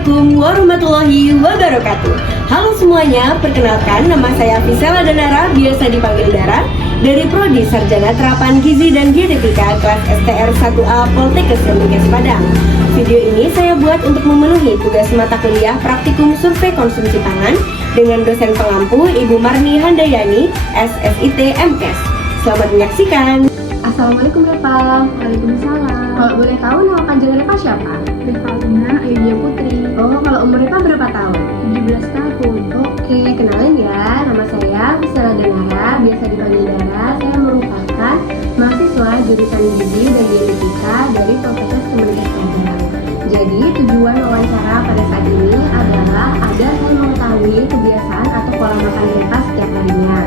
Assalamualaikum warahmatullahi wabarakatuh. Halo semuanya, perkenalkan nama saya Fisela Danara, biasa dipanggil Dara, dari Prodi Sarjana Terapan Gizi dan Dietetika kelas STR 1A Poltekkes Kemenkes Padang. Video ini saya buat untuk memenuhi tugas mata kuliah praktikum survei konsumsi pangan dengan dosen pengampu Ibu Marni Handayani, SSIT MKes. Selamat menyaksikan. Assalamualaikum Repa. Waalaikumsalam. Kalau boleh tahu nama panjang Repa siapa? Revalina Ayudya Putri. Oh, kalau umur Repa berapa tahun? 17 tahun. Oke, kenalin ya. Nama saya Fisela Danara, biasa dipanggil Dara. Saya merupakan mahasiswa jurusan Gizi dan Dietetika dari Poltekkes Kemenkes Padang. Jadi, tujuan wawancara pada saat ini adalah agar saya mengetahui kebiasaan atau pola makan Repa setiap harinya.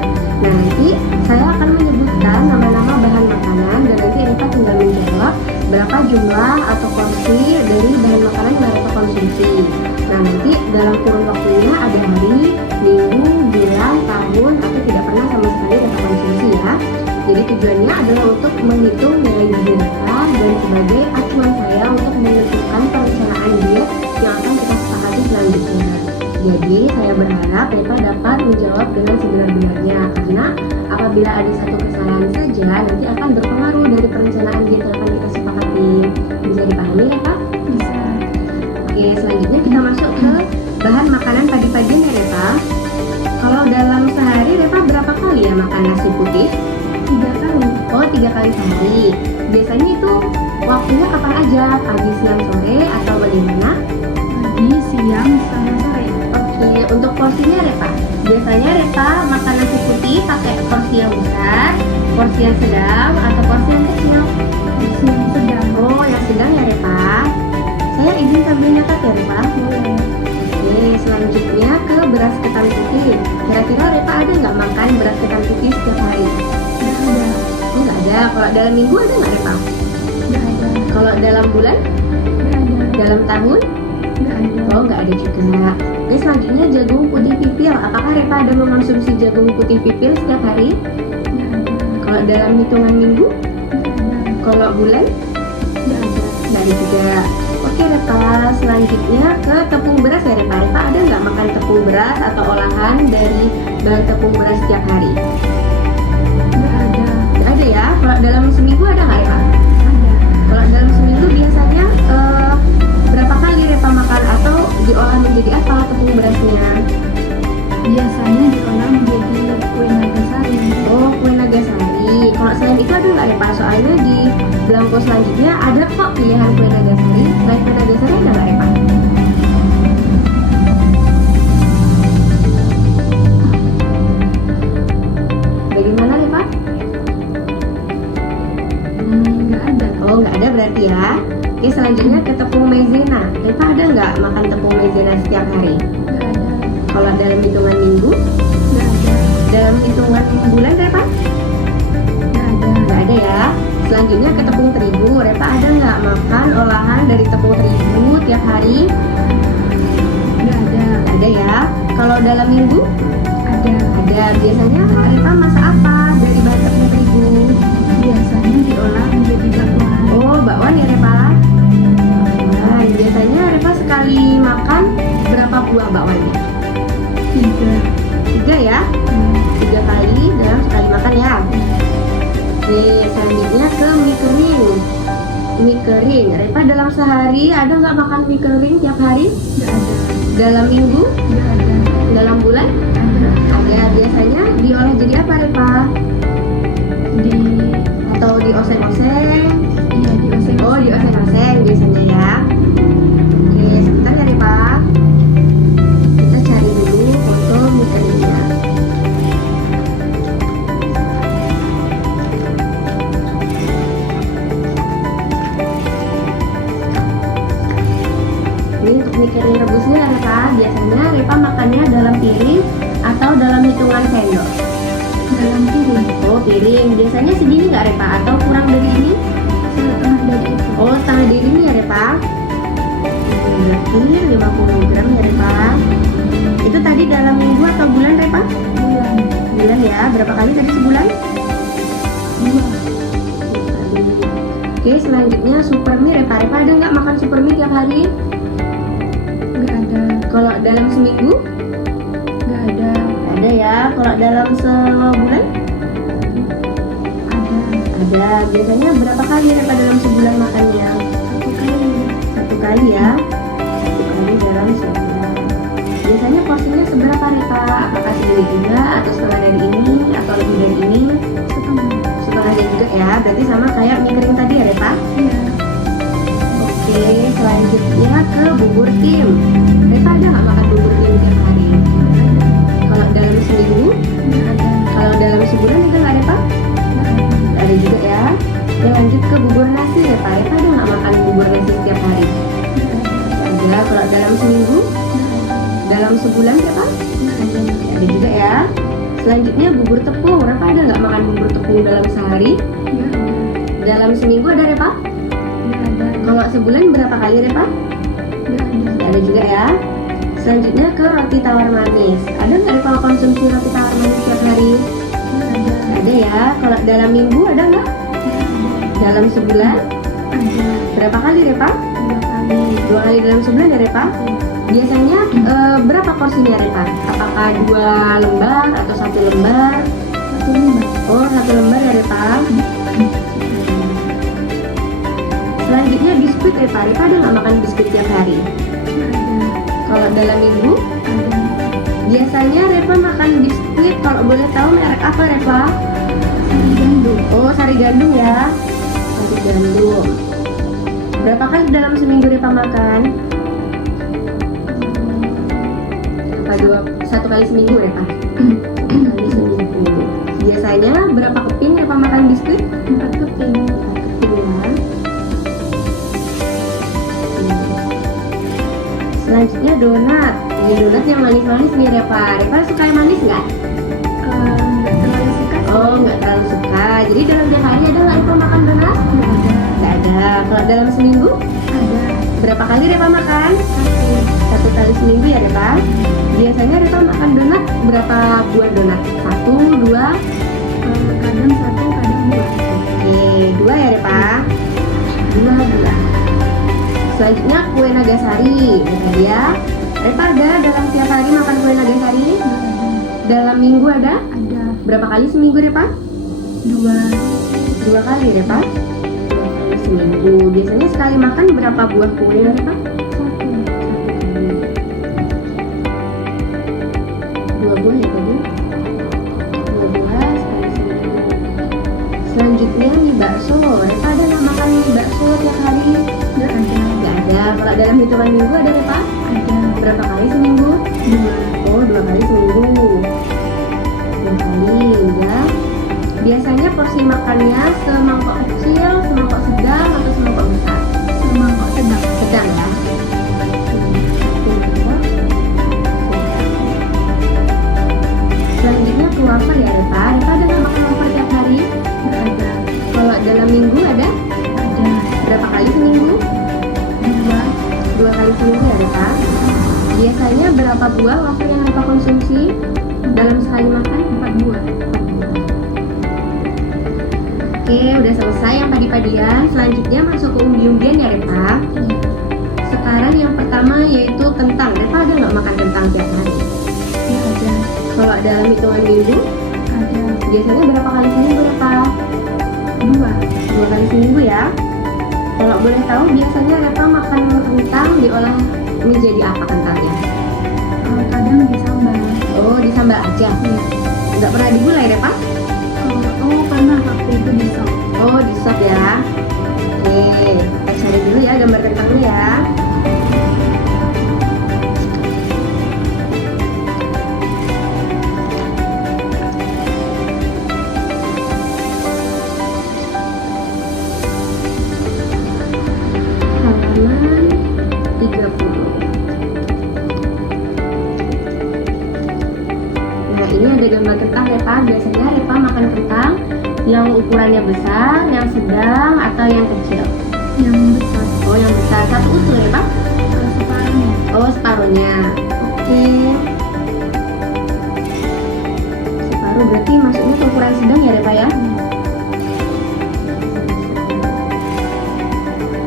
Nah, nanti saya akan menyebutkan nama-nama bahan makanan dan nanti Repa tinggal menjawab berapa jumlah atau porsi dari bahan makanan yang Repa konsumsi. Nah, nanti dalam kurun waktunya ada hari, minggu, bulan, tahun, atau tidak pernah sama sekali Repa konsumsi ya. Jadi tujuannya adalah untuk menghitung nilai gizi Repa dan sebagai acuan saya untuk menentukan perencanaan diet yang akan kita sepakati selanjutnya. Jadi saya berharap Repa dapat menjawab dengan sebenar-benarnya, karena apabila ada satu kesalahan saja nanti akan berpengaruh dari perencanaan diet yang akan kita sepakati. Bisa dipahami ya Pak? Bisa. Oke, selanjutnya kita masuk ke bahan makanan pagi-pagian ya Repa. Kalau dalam sehari Repa berapa kali ya makan nasi putih? 3 kali. Oh, 3 kali sehari. Biasanya itu waktunya kapan aja? Pagi, siang, sore, atau bagaimana? Pagi, siang, sama sore. Oke, untuk porsinya Repa, biasanya Repa makan nasi putih pakai porsi yang besar, porsi yang sedang, atau porsi yang kecil? Porsi yang sedang. Oh, yang sedang ya Repa. Saya izin sambil nyatet ya Repa. Boleh. Oke, selanjutnya ke beras ketan putih. Kira-kira Repa ada nggak makan beras ketan putih setiap hari? Nggak ada. Oh, nggak ada. Kalau dalam minggu ada nggak Repa? Nggak ada. Kalau dalam bulan? Nggak ada. Dalam tahun? Nggak ada. Oh, nggak ada juga. Oke, selanjutnya jagung putih pipil. Apakah Repa ada mengonsumsi jagung putih pipil setiap hari? Nggak ada. Kalau dalam hitungan minggu? Nggak ada. Kalau bulan? Nggak ada. Nggak ada juga. Oke Repa, selanjutnya ke tepung beras ya Repa. Repa ada nggak makan tepung beras atau olahan dari bahan tepung beras setiap hari? Nggak ada. Nggak ada ya. Kalau dalam seminggu ada nggak Repa? Ada. Kalau dalam seminggu biasanya berapa kali Repa makan atau diolah menjadi apa tepung berasnya? Biasanya diolah menjadi kue nagasari. Oh, kue nagasari. Kalau selain itu ada nggak Repa? Soalnya di belangko selanjutnya ada kok pilihan kue nagasari. Selain kue nagasari ada nggak Repa? Bagaimana Repa? Nggak ada. Oh, nggak ada berarti ya. Oke, selanjutnya ke tepung maizena. Repa ada nggak makan tepung maizena setiap hari? Nggak ada. Kalau dalam hitungan minggu? Nggak ada. Dalam hitungan bulan Repa? Nggak ada. Nggak ada ya. Selanjutnya ke tepung terigu. Repa ada nggak makan olahan dari tepung terigu tiap hari? Nggak ada. Nggak ada ya. Kalau dalam minggu? Ada. Ada. Biasanya Repa masak apa dari bahan tepung terigu? Biasanya diolah menjadi bakwan. Oh, bakwan ya Repa? Bakwan. Biasanya Repa sekali makan berapa buah bakwannya? 3. 3 ya? 3 kali dalam sekali makan ya. Oke, selanjutnya ke mie kering. Mie kering. Repa dalam sehari ada nggak makan mie kering tiap hari? Nggak ada. Dalam minggu? Nggak ada. Dalam bulan? Ada. Ada. Biasanya diolah jadi apa Repa? Di Atau dioseng-oseng? iya di oseng. Oh, dioseng-oseng biasanya ya. Oke, sebentar ya Repa. Kita cari dulu foto mie keringnya. Ini untuk mie kering rebusnya ya Repa. Biasanya Repa makannya dalam piring atau dalam hitungan sendok? Dalam piring. Oh, piring. Biasanya segini nggak Repa? Atau kurang dari ini? Setengah dari itu. Oh, setengah dari ini ya Repa. Berarti 50 gram ya Repa. Itu tadi dalam minggu atau bulan Repa? Bulan. Bulan ya. Berapa kali tadi sebulan? 2. Oke, selanjutnya super mie Repa. Repa ada nggak makan super mie tiap hari? Nggak Kalau dalam seminggu? Nggak ada. Ada ya. Kalau dalam sebulan? Ada. Ada. Biasanya berapa kali Repa dalam sebulan makannya? 1 kali. 1 kali ya. 1 kali dalam sebulan. Biasanya porsinya seberapa Repa? Apakah segini juga atau setengah dari ini atau lebih dari ini? Setengah. Setengahnya juga ya. Berarti sama kayak mie kering tadi ya Repa? Iya. Oke, selanjutnya ke bubur tim. Repa ada nggak makan bubur tim tiap hari? Kalau dalam seminggu? Nggak ada. Kalau dalam sebulan ada nggak Repa? Nggak ada. Ada juga ya. Oke, lanjut ke bubur nasi Repa. Repa ada nggak makan bubur nasi setiap hari? Nggak ada. Ada. Kalau dalam seminggu? Nggak ada. Dalam sebulan Repa? Nggak ada. Ada juga ya. Selanjutnya bubur tepung. Repa ada nggak makan bubur tepung dalam sehari? Nggak ada. Dalam seminggu ada Repa? Nggak ada. Kalau sebulan berapa kali Repa? Nggak ada. Ada juga ya. Selanjutnya ke roti tawar manis. Ada nggak Repa konsumsi roti tawar manis setiap hari? Nggak ada. Ada ya. Kalau dalam minggu ada nggak? Nggak ada. Dalam sebulan Ada. berapa kali Repa? 2 kali. 2 kali dalam sebulan ya Repa? Biasanya berapa porsinya Repa? Apakah 2 lembar atau 1 lembar? 1 lembar. Oh, 1 lembar ya Repa. Selanjutnya biskuit Repa. Repa ada nggak makan biskuit tiap hari? Nggak ada. Kalau dalam minggu? Ada. Biasanya Repa makan biskuit, kalau boleh tahu merek apa Repa? Sari gandum. Oh, sari gandum ya. Sari gandum. Berapa kali dalam seminggu Repa makan? Apa 1 kali seminggu Repa? 1 kali seminggu. Biasanya berapa keping Repa makan biskuit? 4 keping. Keping ya. Selanjutnya donat. Ini donat yang manis-manis nih Repa. Repa suka yang manis nggak? Nggak terlalu suka sih. Oh, nggak terlalu suka. Jadi dalam tiap hari ada nggak Repa makan donat? Nggak ada. Nggak ada. Kalau dalam seminggu? Ada. Berapa kali Repa makan? 1. 1 kali seminggu ya Repa. Biasanya Repa makan donat berapa buah donat? 1, 2. Kadang 1, kadang 2. Oke, 2 ya Repa. 2 buah. Selanjutnya kue nagasari. Ini dia. Repa ada dalam tiap hari makan kue nagasari? Nggak ada. Dalam minggu ada? Ada. Berapa kali seminggu Repa? 2. 2 kali Repa. 2 kali seminggu. Biasanya sekali makan berapa buah kue Repa? 1. 2 buah ya tadi? 2 buah sekali seminggu. Selanjutnya mie bakso. Repa ada nggak makan mie bakso tiap hari? Nggak ada. Nggak ada. Kalau dalam hitungan minggu ada Repa? Ada. Berapa kali seminggu? 2. Oh, 2 kali seminggu. 2 kali ya. Biasanya porsi makannya semangkok kecil, semangkok sedang, atau semangkok besar? Semangkok sedang. Sedang ya. Selanjutnya ke wafer ya Repa. Repa ada nggak makan wafer tiap hari? Nggak ada. Kalau dalam minggu ada? Ada. Berapa kali seminggu? 2. 2 kali seminggu ya Repa. Biasanya berapa buah wafer yang Repa konsumsi dalam sekali makan? 4 buah. Oke, udah selesai yang padi-padian. Selanjutnya masuk ke umbi-umbian ya Repa. Sekarang yang pertama yaitu kentang. Repa ada nggak makan kentang tiap hari? Nggak ada. Kalau dalam hitungan minggu, Ada. biasanya berapa kali seminggu Repa? 2. 2 kali seminggu ya. Kalau boleh tahu biasanya Repa makan kentang diolah menjadi apa kentangnya? Kadang di sambal. Oh, disambal aja. Iya. Nggak pernah digulai Repa? Pernah waktu itu di sop. Oh, di sop ya. Oke, kita cari dulu ya gambar kentangnya ya. Halaman 30. Nah, ini ada gambar kentang Repa. Biasanya Repa makan kentang yang ukurannya besar, yang sedang, atau yang kecil? Yang besar. Oh, yang besar. Satu utuh ya Pak? Separuhnya. Oh, separuhnya. Oke. Separuh berarti masuknya ke ukuran sedang ya Repa ya?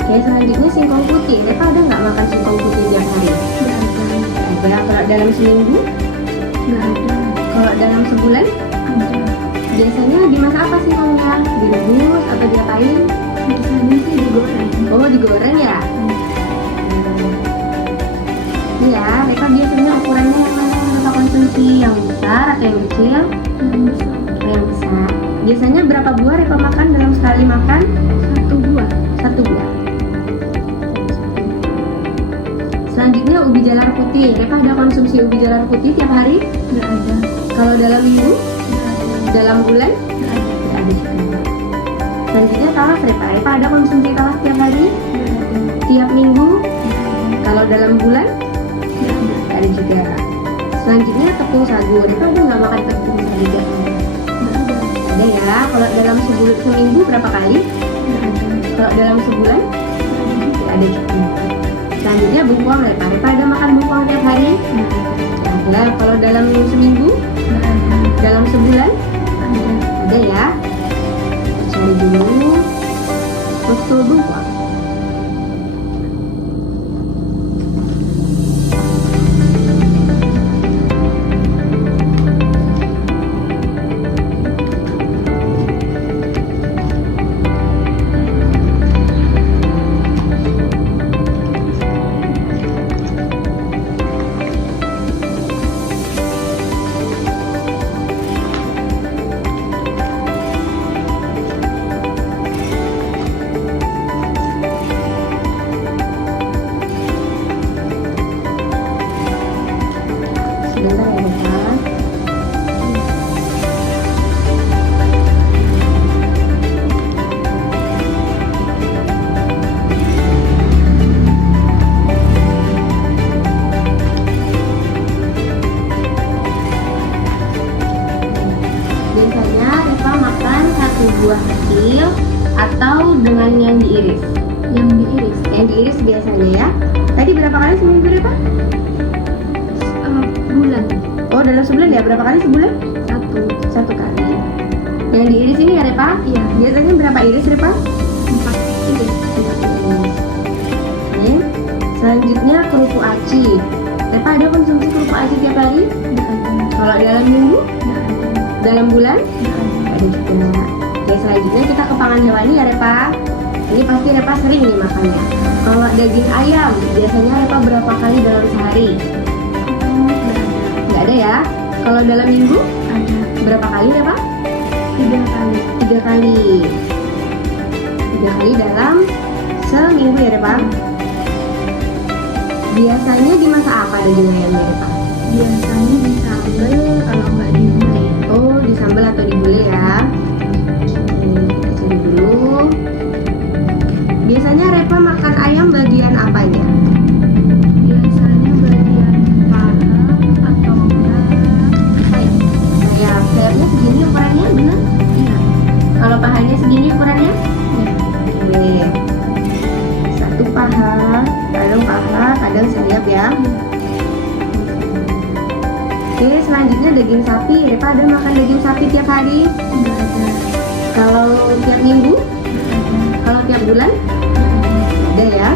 Oke, selanjutnya singkong putih. Repa ada nggak makan singkong putih tiap hari? Nggak ada. dalam seminggu? Nggak ada. Kalau dalam sebulan? Ada. Biasanya dimasak apa sih tahunya? Direbus atau diapain? Biasanya sih digoreng. Oh, digoreng ya? Iya, mereka biasanya ukurannya yang mana yang Reva konsumsi? Yang besar atau yang kecil? Yang besar. Yang besar. Biasanya berapa buah Reva makan dalam sekali makan? 1 buah. 1 buah. Selanjutnya ubi jalar putih. Reva ada konsumsi ubi jalar putih tiap hari? Nggak ada. Kalau dalam minggu? Nggak ada. Dalam bulan? Nggak ada. Tidak ada juga. Selanjutnya talas Reva. Reva ada konsumsi talas tiap hari? Nggak ada. Tiap minggu? Nggak ada. Kalau dalam bulan? Nggak ada. Tidak ada juga. Selanjutnya tepung sagu. Reva ada nggak makan tepung sagu tiap hari? Nggak ada. Ada ya. Kalau dalam seminggu berapa kali? Nggak ada. Kalau dalam sebulan? Tidak ada juga. Selanjutnya bengkuang Reva. Reva ada makan bengkuang tiap hari? Nggak ada. Ada. Kalau dalam seminggu? Nggak ada. Dalam sebulan? Ada. Ada ya. Cari dulu foto bengkuang. Sebentar ya Reva. Biasanya Reva makan 1 buah kecil atau dengan yang diiris. Yang diiris. Yang diiris biasanya ya. Tadi berapa kali seminggu Reva? Bulan. Oh, dalam sebulan ya? Berapa kali sebulan? 1. 1 kali. Yang diiris ini ya Reva? Iya. Biasanya berapa iris Reva? 4 iris. Oke. Selanjutnya kerupuk aci. Reva ada konsumsi kerupuk aci tiap hari? Nggak ada. Kalau dalam minggu? Nggak ada. Dalam bulan? Nggak ada. Ada juga. Oke, selanjutnya kita ke pangan hewani ya Reva. Ini pasti Reva sering nih makannya. Kalau daging ayam, biasanya Reva berapa kali dalam sehari? Nggak ada. Nggak ada ya. Kalau dalam minggu, Ada. berapa kali Reva? 3 kali. 3 kali. 3 kali dalam seminggu ya Reva. Biasanya dimasak apa daging ayamnya Reva? Biasanya disambel, kalau nggak digulai. Oh, disambal atau digulai ya. Oke, kita cari dulu. Biasanya Reva makan ayam bagian apanya? Biasanya bagian paha atau enggak Sayapnya segini ukurannya, benar? iya. Kalau pahanya segini ukurannya? Iya. Oke. Satu paha, kadang sayap ya. Oke, selanjutnya daging sapi. Reva ada makan daging sapi tiap hari? Nggak ada. Kalau tiap minggu? Nggak ada. Kalau tiap bulan? Nggak ada. Ada ya.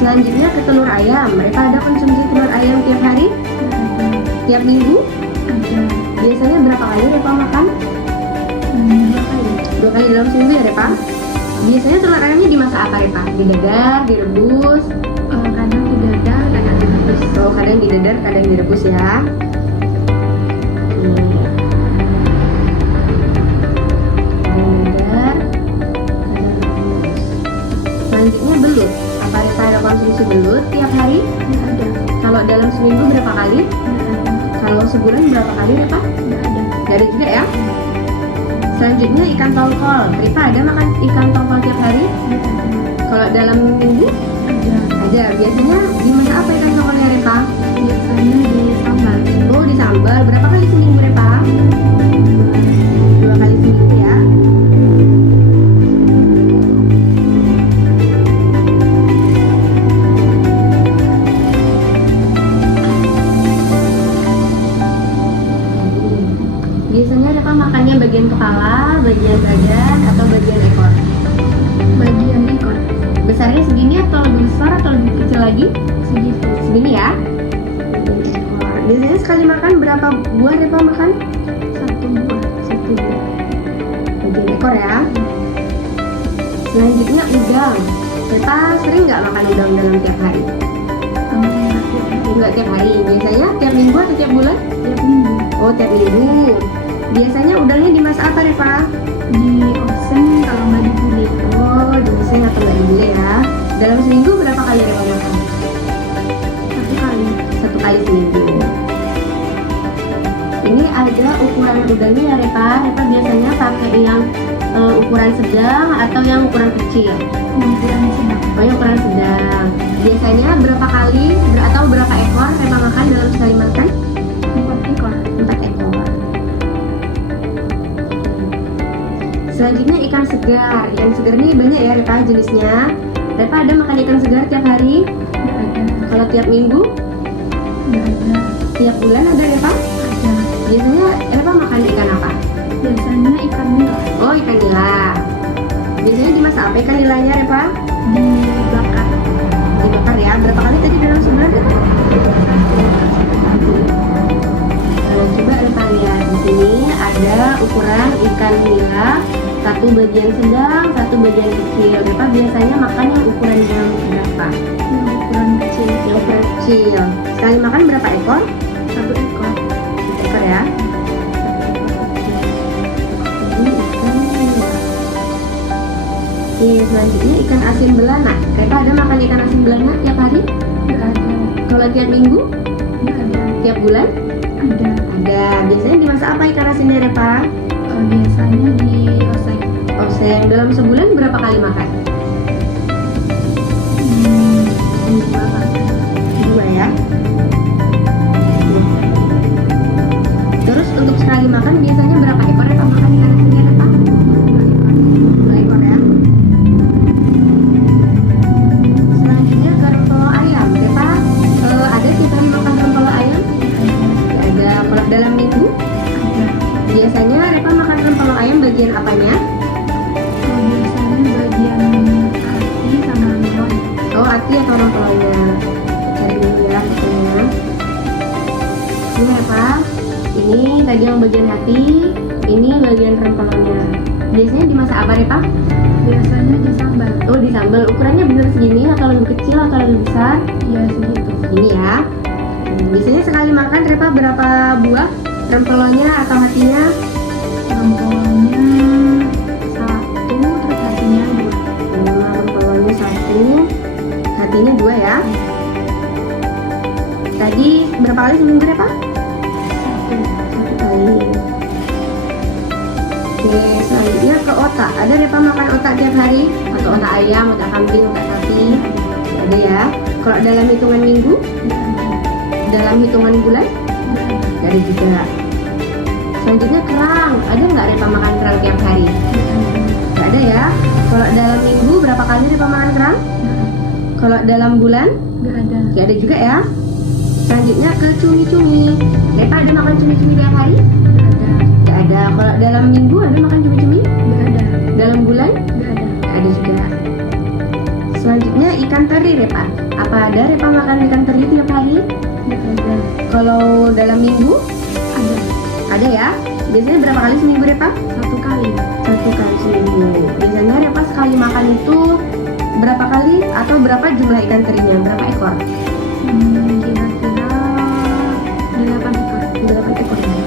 Selanjutnya ke telur ayam. Reva ada konsumsi telur ayam tiap hari? Nggak ada. Tiap minggu? Ada. Biasanya berapa kali Reva makan? 2 kali. 2 kali dalam seminggu ya Reva? Biasanya telur ayamnya dimasak apa Reva? Didadar, direbus? Kadang didadar, kadang direbus. Oh, kadang didadar, kadang direbus ya. Kadang didadar, kadang direbus. Selanjutnya belut. Apa Reva ada konsumsi belut tiap hari? Nggak ada. Kalau dalam seminggu berapa kali? Nggak ada. Kalau sebulan berapa kali Reva? Nggak ada. Gak ada juga ya. Selanjutnya ikan tongkol. Reva ada makan ikan tongkol tiap hari? Nggak ada. Kalau dalam minggu? Ada. Ada. Biasanya dimasak apa ikan tongkolnya Reva? Biasanya disambal. Oh, disambal. Berapa kali seminggu Reva? 2 kali seminggu ya. Biasanya Reva makannya bagian kepala, bagian badan, atau bagian ekor? Bagian ekor. Besarnya segini atau lebih besar atau lebih kecil lagi? Segitu. Segini ya. sekali makan berapa buah Repa makan? 1 buah. 1 buah. Bagian ekor ya. Selanjutnya udang. Repa sering nggak makan udang dalam tiap hari? Nggak tiap hari. Biasanya tiap minggu atau tiap bulan? Tiap minggu. Oh, tiap minggu. Biasanya udangnya dimasak apa Repa? Di oseng kalau nggak dibuli. Oh, dimasak atau nggak dibeli ya. Dalam seminggu berapa kali Repa makan? 1 kali. 1 kali seminggu. Ini ada ukuran udangnya ya Repa. Repa biasanya pakai yang ukuran sedang atau yang ukuran kecil? Ukuran sedang. Oh, yang ukuran sedang. Biasanya berapa kali atau berapa ekor Repa makan dalam sekali makan? 4 ekor. 4 ekor. Selanjutnya ikan segar. Ikan segar ini banyak ya Repa jenisnya. Repa ada makan ikan segar tiap hari? Nggak ada. Kalau tiap minggu? Nggak ada. Tiap bulan ada Repa? Ada. Biasanya Repa makan ikan apa? Biasanya ikan nila. Oh, ikan nila. Biasanya dimasak apa ikan nilanya Repa? Dibakar. Dibakar ya. Berapa kali tadi dalam sebulan Repa? Nah, coba Repa lihat di sini ada ukuran ikan nila, 1 bagian sedang, 1 bagian kecil. Repa biasanya makan yang ukuran yang berapa? Yang ukuran kecil. Yang ukuran kecil. Sekali makan berapa ekor? 1 ekor. 1 ekor ya. Ini ikan nila. Oke, selanjutnya ikan asin belana. Repa ada makan ikan asin belana tiap hari? Nggak ada. Kalau tiap minggu? Nggak ada. Tiap bulan? Ada. Ada. Biasanya dimasak apa ikan asinnya Repa? Biasanya di oseng. Oseng. Dalam sebulan berapa kali makan? Dua kali. 2 ya. Terus untuk sekali makan biasanya berapa ekor Repa makan ikan asinnya Repa? 2 ekor ya. Selanjutnya ke rempelo ayam. Repa ada tiap hari makan rempelo ayam? Nggak ada. Kalau dalam minggu? Ada. Biasanya Repa makan rempelo ayam bagian apanya? Biasanya bagian hati sama melon. Oh, hati atau rempelonya? Cari dulu ya fotonya. Ini Repa. Ini tadi yang bagian hati, ini bagian rempelonya. Biasanya dimasak apa Repa? Biasanya di sambal. Oh, di sambal. Ukurannya bener segini atau lebih kecil atau lebih besar? Ya segitu. Ini ya. Biasanya sekali makan Repa berapa buah rempelonya atau hatinya? Rempelonnya 1, terus hatinya 2. Rempelonya 1, hatinya 2 ya. Tadi berapa kali seminggu Repa? 1 kali. Oke, selanjutnya ke otak. Ada Repa makan otak tiap hari? Atau otak ayam, otak kambing, otak sapi? Ada ya. Kalau dalam hitungan minggu? Dalam hitungan bulan? Gak ada juga. Selanjutnya kerang. Ada nggak Repa makan kerang tiap hari? Gak ada ya. Kalau dalam minggu berapa kali Repa makan kerang? Kalau dalam bulan? Nggak ada. Gak ada juga ya. Selanjutnya ke cumi-cumi. Repa ada makan cumi-cumi tiap hari? Nggak ada. Gak ada. Kalau dalam minggu ada makan cumi-cumi? Nggak ada. Dalam bulan? Nggak ada. Gak ada juga. Selanjutnya ikan teri Repa. Apa ada Repa makan ikan teri tiap hari? Nggak ada. Kalau dalam minggu? Ada. Ada ya. Biasanya berapa kali seminggu Repa? 1 kali. 1 kali seminggu. Biasanya Repa sekali makan itu berapa kali atau berapa jumlah ikan terinya? Berapa ekor? Kira-kira 8 ekor. 8 ekor ya.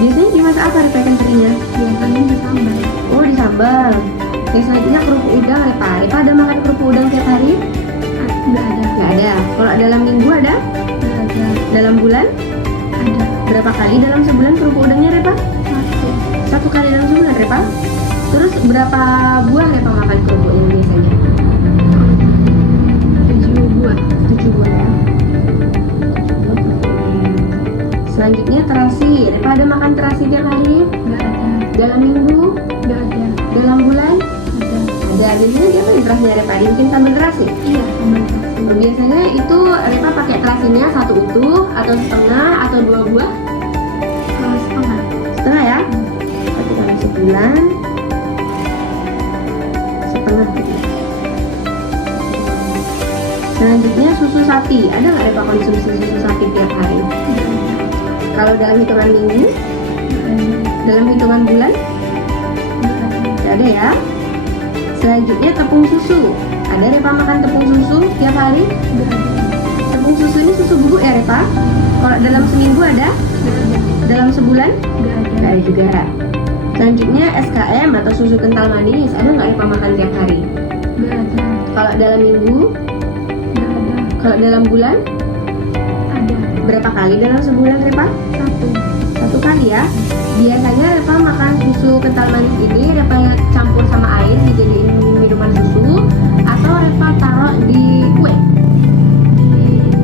Biasanya dimasak apa Repa ikan terinya? Biasanya di sambal. Oh, di sambal. Oke, selanjutnya kerupuk udang Repa. Repa ada makan kerupuk udang tiap hari? Nggak ada. Nggak ada. Kalau dalam minggu ada? Nggak ada. Dalam bulan? Ada. Berapa kali dalam sebulan kerupuk udangnya Repa? 1. 1 kali dalam sebulan Repa. Terus berapa buah Repa makan kerupuknya biasanya? 7 buah. 7 buah ya. Selanjutnya terasi. Repa ada makan terasi tiap hari? Nggak ada. Dalam minggu? Nggak ada. Dalam bulan? Ada. Ada. Biasanya dia apa terasinya Repa? Dibikin sambal terasi? Iya, sambal terasi. Biasanya itu Repa pakai terasinya 1 utuh atau setengah atau 2 buah? Setengah. Setengah ya? 1 kali sebulan setengah. Selanjutnya susu sapi. Ada nggak Repa konsumsi susu sapi tiap hari? Nggak ada. Kalau dalam hitungan minggu, dalam hitungan bulan, nggak ada ya. Selanjutnya tepung susu. Ada Repa makan tepung susu tiap hari? Nggak ada. Tepung susu ini susu bubuk ya Repa? Kalau dalam seminggu ada? Nggak ada. Dalam sebulan? Nggak ada. Nggak ada juga. Selanjutnya SKM atau susu kental manis. Ada nggak Repa makan tiap hari? Nggak ada. Kalau dalam minggu? Nggak ada. Kalau dalam bulan? Ada. Berapa kali dalam sebulan Repa? 1. Satu kali ya. Biasanya Repa makan susu kental manis ini Repa campur sama air dijadiin minuman susu, atau Repa taruh di kue?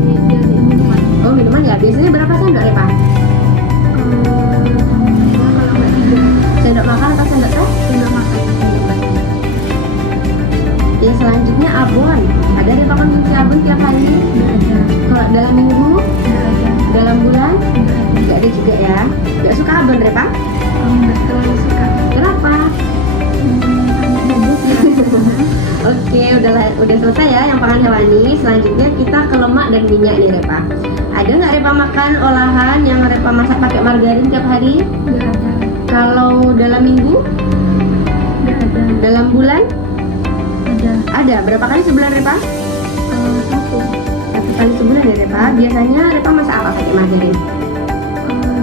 Jadi minuman. Oh minuman ya. Biasanya berapa sendok Repa? Kalau nggak 3, Sendok makan atau sendok teh? nggak makan. Ya selanjutnya abon. Ada Repa konsumsi abon tiap hari? Nggak ada. Kalau dalam minggu? Nggak ada. Dalam bulan? Nggak ada. Nggak ada juga ya. Nggak suka abon Repa? Nggak terlalu suka. Kenapa? Aneh aja sih. Oke, udah selesai ya yang pangan hewani. Selanjutnya kita ke lemak dan minyak nih Repa. Ada nggak Repa makan olahan yang Repa masak pakai margarin tiap hari? Nggak ada. Kalau dalam minggu? Nggak ada. Dalam bulan? Ada. Ada. Berapa kali sebulan Repa? 1. Satu kali sebulan ya Repa. Biasanya Repa masak apa pakai margarin?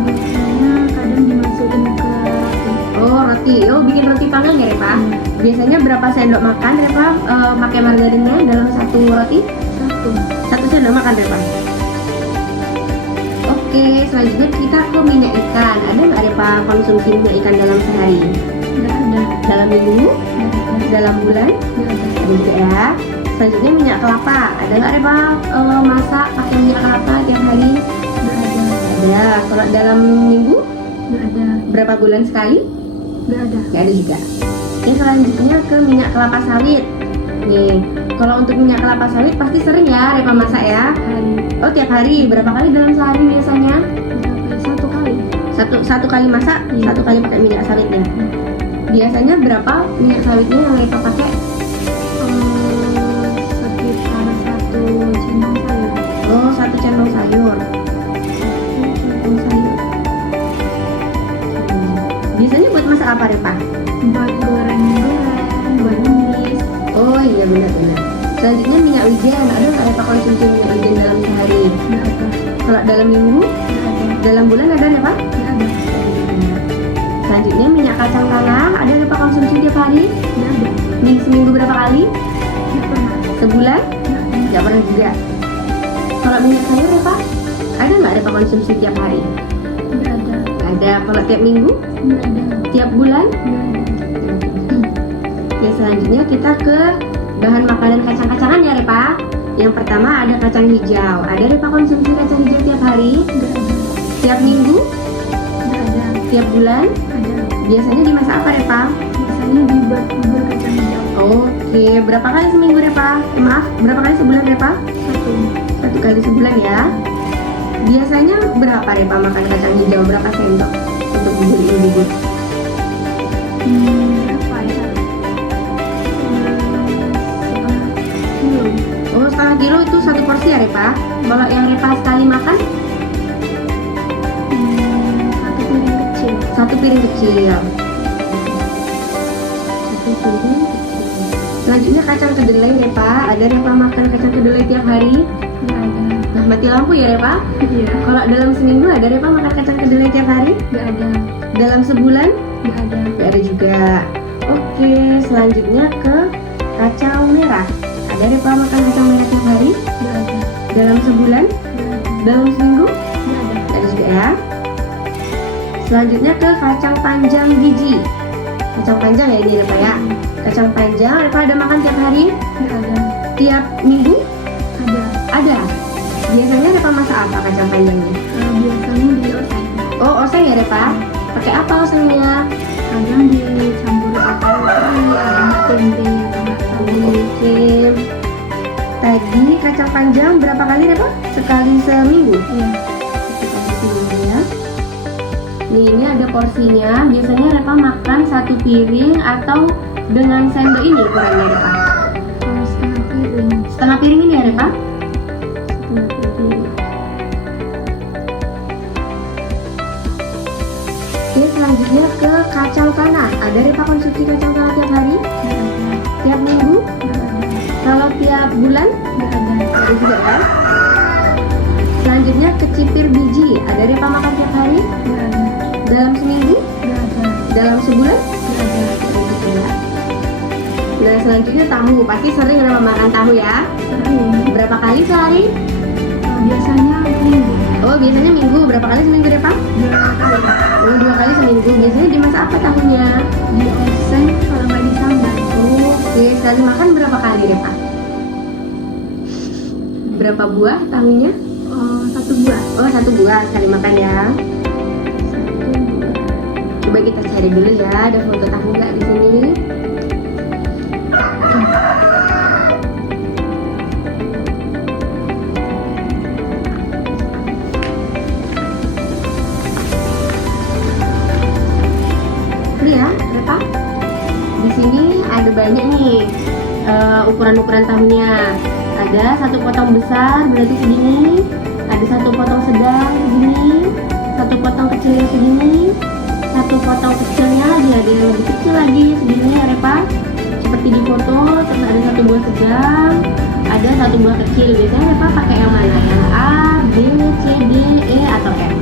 Biasanya kadang dimasukin ke roti. Oh roti. Oh bikin roti panggang ya Repa. Biasanya berapa sendok makan Repa pakai margarinnya dalam satu roti? 1. Satu sendok makan Repa. Oke, selanjutnya kita ke minyak ikan. Ada nggak Repa konsumsi minyak ikan dalam sehari? Nggak ada. Dalam minggu? Nggak ada. Dalam bulan? Nggak ada. Ada juga ya. Selanjutnya minyak kelapa. Ada nggak Repa masak pakai minyak kelapa tiap hari? Nggak ada. Ada. Kalau dalam minggu? Nggak ada. Berapa bulan sekali? Nggak ada. Nggak ada juga. Oke, selanjutnya ke minyak kelapa sawit. Nih, kalau untuk minyak kelapa sawit pasti sering ya Repa masak ya. Hari. Oh tiap hari. Berapa kali dalam sehari biasanya? Berapa? 1 kali. Satu kali masak, Iya. satu kali pakai minyak sawitnya. Biasanya berapa minyak sawitnya yang Repa pakai? Sekitar 1 centong sayur. Oh, 1 centong sayur. Centong sayur. Biasanya buat masak apa Repa? Buat goreng-goreng, buat numis. Oh iya benar-benar. Selanjutnya minyak wijen. Ada nggak Repa konsumsi minyak wijen dalam sehari? Nggak ada. Kalau dalam minggu? Nggak ada. Dalam bulan ada Repa? Nggak ada. Selanjutnya minyak kacang tanah. Ada Repa konsumsi tiap hari? Nggak ada. Seminggu berapa kali? Nggak pernah. Sebulan? Nggak ada. Nggak pernah juga. Kalau minyak sayur Repa? Ada nggak Repa konsumsi tiap hari? Nggak ada. Nggak ada. Kalau tiap minggu? Nggak ada. Tiap bulan? Nggak ada. Ya selanjutnya kita ke bahan makanan kacang-kacangan ya Repa. Yang pertama ada kacang hijau. Ada Repa konsumsi kacang hijau tiap hari? Nggak ada. Tiap minggu? Nggak ada. Tiap bulan? Ada. Biasanya dimasak apa Repa? Biasanya dibuat bubur kacang hijau. Oke, berapa kali seminggu Repa? Maaf, berapa kali sebulan Repa? 1. Satu kali sebulan ya. Biasanya berapa Repa makan kacang hijau? Berapa sendok untuk bubur ini bubur? Berapa ya? Setengah kilo. Oh, setengah kilo itu satu porsi ya Repa? Kalau yang Repa sekali makan? 1 piring kecil. Satu piring kecil. Satu piring kecil. Selanjutnya kacang kedelai Repa. Ada Repa makan kacang kedelai tiap hari? Nggak ada. Nah, mati lampu ya Repa? Iya. Kalau dalam seminggu ada Repa makan kacang kedelai tiap hari? Nggak ada. Dalam sebulan? Nggak ada. Nggak ada juga. Oke, selanjutnya ke kacang merah. Ada Repa makan kacang merah tiap hari? Nggak ada. Dalam sebulan? Nggak ada. Dalam seminggu? Nggak ada. Nggak ada juga ya. Selanjutnya ke kacang panjang biji. Kacang panjang ya ini Repa ya. Kacang panjang Repa ada makan tiap hari? Nggak ada. Tiap minggu? Ada. Ada. Biasanya Repa masak apa kacang panjangnya? Biasanya dioseng. Oh, oseng ya Repa? Pakai apa osengnya? Kadang dicampur atau teri, ada tempe atau nggak tahu. Oke. Tadi kacang panjang berapa kali Repa? Sekali seminggu? Iya. Sekali seminggu ya. Nih ini ada porsinya. Biasanya Repa makan satu piring atau dengan sendok ini ukurannya Repa? Setengah piring. Setengah piring ini ya Repa? Setengah piring. kacang tanah, ada Repa konsumsi kacang tanah tiap hari? Nggak ada. Tiap minggu? Nggak ada. Kalau tiap bulan? Nggak ada. Ada juga kan? Selanjutnya kecipir biji, ada Repa makan tiap hari? Nggak ada. Dalam seminggu? Nggak ada. Dalam sebulan? Nggak ada. Nah selanjutnya tahu, pasti sering Repa makan tahu ya? Sering. Berapa kali sehari? Biasanya minggu. Oh biasanya minggu, berapa kali seminggu Repa? 2 kali. Oh 2 kali seminggu, biasanya dimasak apa tahunya? Dioseng kalau nggak disambal. Oh, oke, sekali makan berapa kali Repa? Berapa buah tahunya? Oh, 1 buah. Oh 1 buah sekali makan ya. Coba kita cari dulu ya, ada foto tahu nggak di sini? Ini ya, Repa. Di sini ada banyak nih ukuran-ukuran tahunya. Ada 1 potong besar berarti segini, ada 1 potong sedang segini, 1 potong kecil segini, 1 potong kecilnya lagi ada yang lebih kecil lagi segini ya Repa. Seperti di foto, terus ada 1 buah sedang, ada 1 buah kecil. Biasanya Repa pakai yang mana? Yang A, B, C, D, E atau F?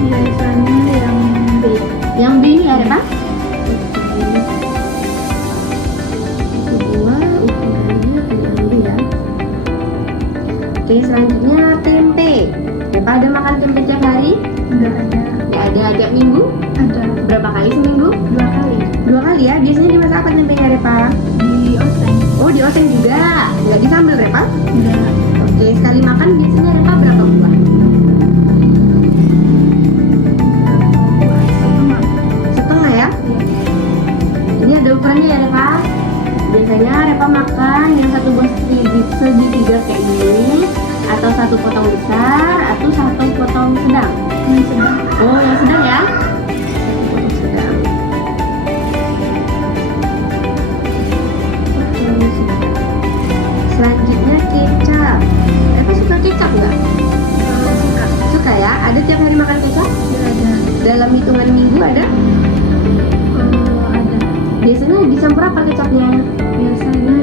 Biasanya yang B. Yang B ya Repa. Oke, selanjutnya tempe. Repa ada makan tempe tiap hari? Nggak ada. Nggak ada, tiap minggu? Ada. Berapa kali seminggu? 2 kali. 2 kali ya? Biasanya dimasak apa tempenya Repa? Dioseng. Oh dioseng juga? Nggak disambal Repa? Nggak. Oke, sekali makan biasanya Repa berapa buah? Buah setengah. Setengah ya? Ya. Ini ada ukurannya ya Repa? Biasanya Repa makan yang 1 buah segitiga kayak ini, atau 1 potong besar, atau 1 potong sedang. Yang sedang. Oh yang sedang ya? 1 potong sedang. Potong sedang. Selanjutnya kecap. Repa suka kecap nggak? Suka. Suka ya? Ada tiap hari makan kecap? Nggak ada. Dalam hitungan minggu ada? Ada. Biasanya dicampur apa kecapnya? Biasanya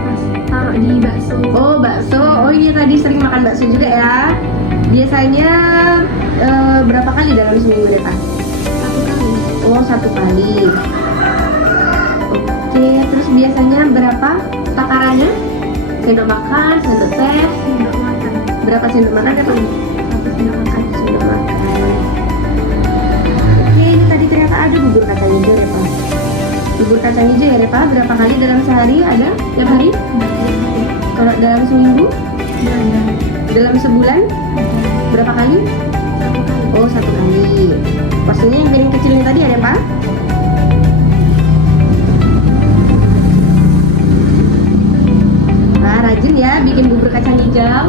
pas taruh di bakso. Oh bakso, oh iya tadi sering makan bakso juga ya. Biasanya berapa kali dalam seminggu Repa? 1 kali. Oh 1 kali. Oke, terus biasanya berapa takarannya? Sendok makan, sendok teh, Nggak makan. berapa sendok makan Repa? 1 sendok makan. Sendok makan. Oke, ini tadi ternyata ada bubur kacang hijau Repa. Bubur kacang hijau ya Repa, berapa kali dalam sehari ada? Tiap hari? Nggak ada. Kalau dalam seminggu? Nggak ada. Dalam sebulan? Ada. Berapa kali? 1 kali. Oh 1 kali. Porsinya yang piring kecil yang tadi ada Pak? Nah rajin ya bikin bubur kacang hijau.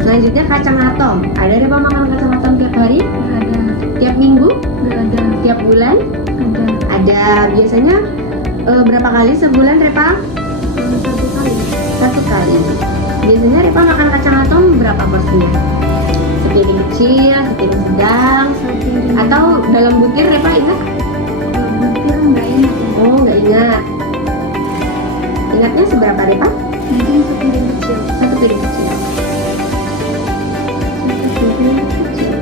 Selanjutnya kacang atom. Ada Repa makan kacang atom tiap hari? Nggak ada. Tiap minggu? Nggak ada. Tiap bulan? Ada. Ada. Biasanya berapa kali sebulan Repa? 1 kali. 1 kali. Biasanya Repa makan kacang atom berapa porsinya? Sepiring kecil, sepiring sedang, Sepiring. atau dalam butir Repa ingat? Butir nggak enak ya. Oh nggak ingat. Ingatnya seberapa Repa? Mungkin sepiring kecil. 1 piring kecil. 1 piring kecil.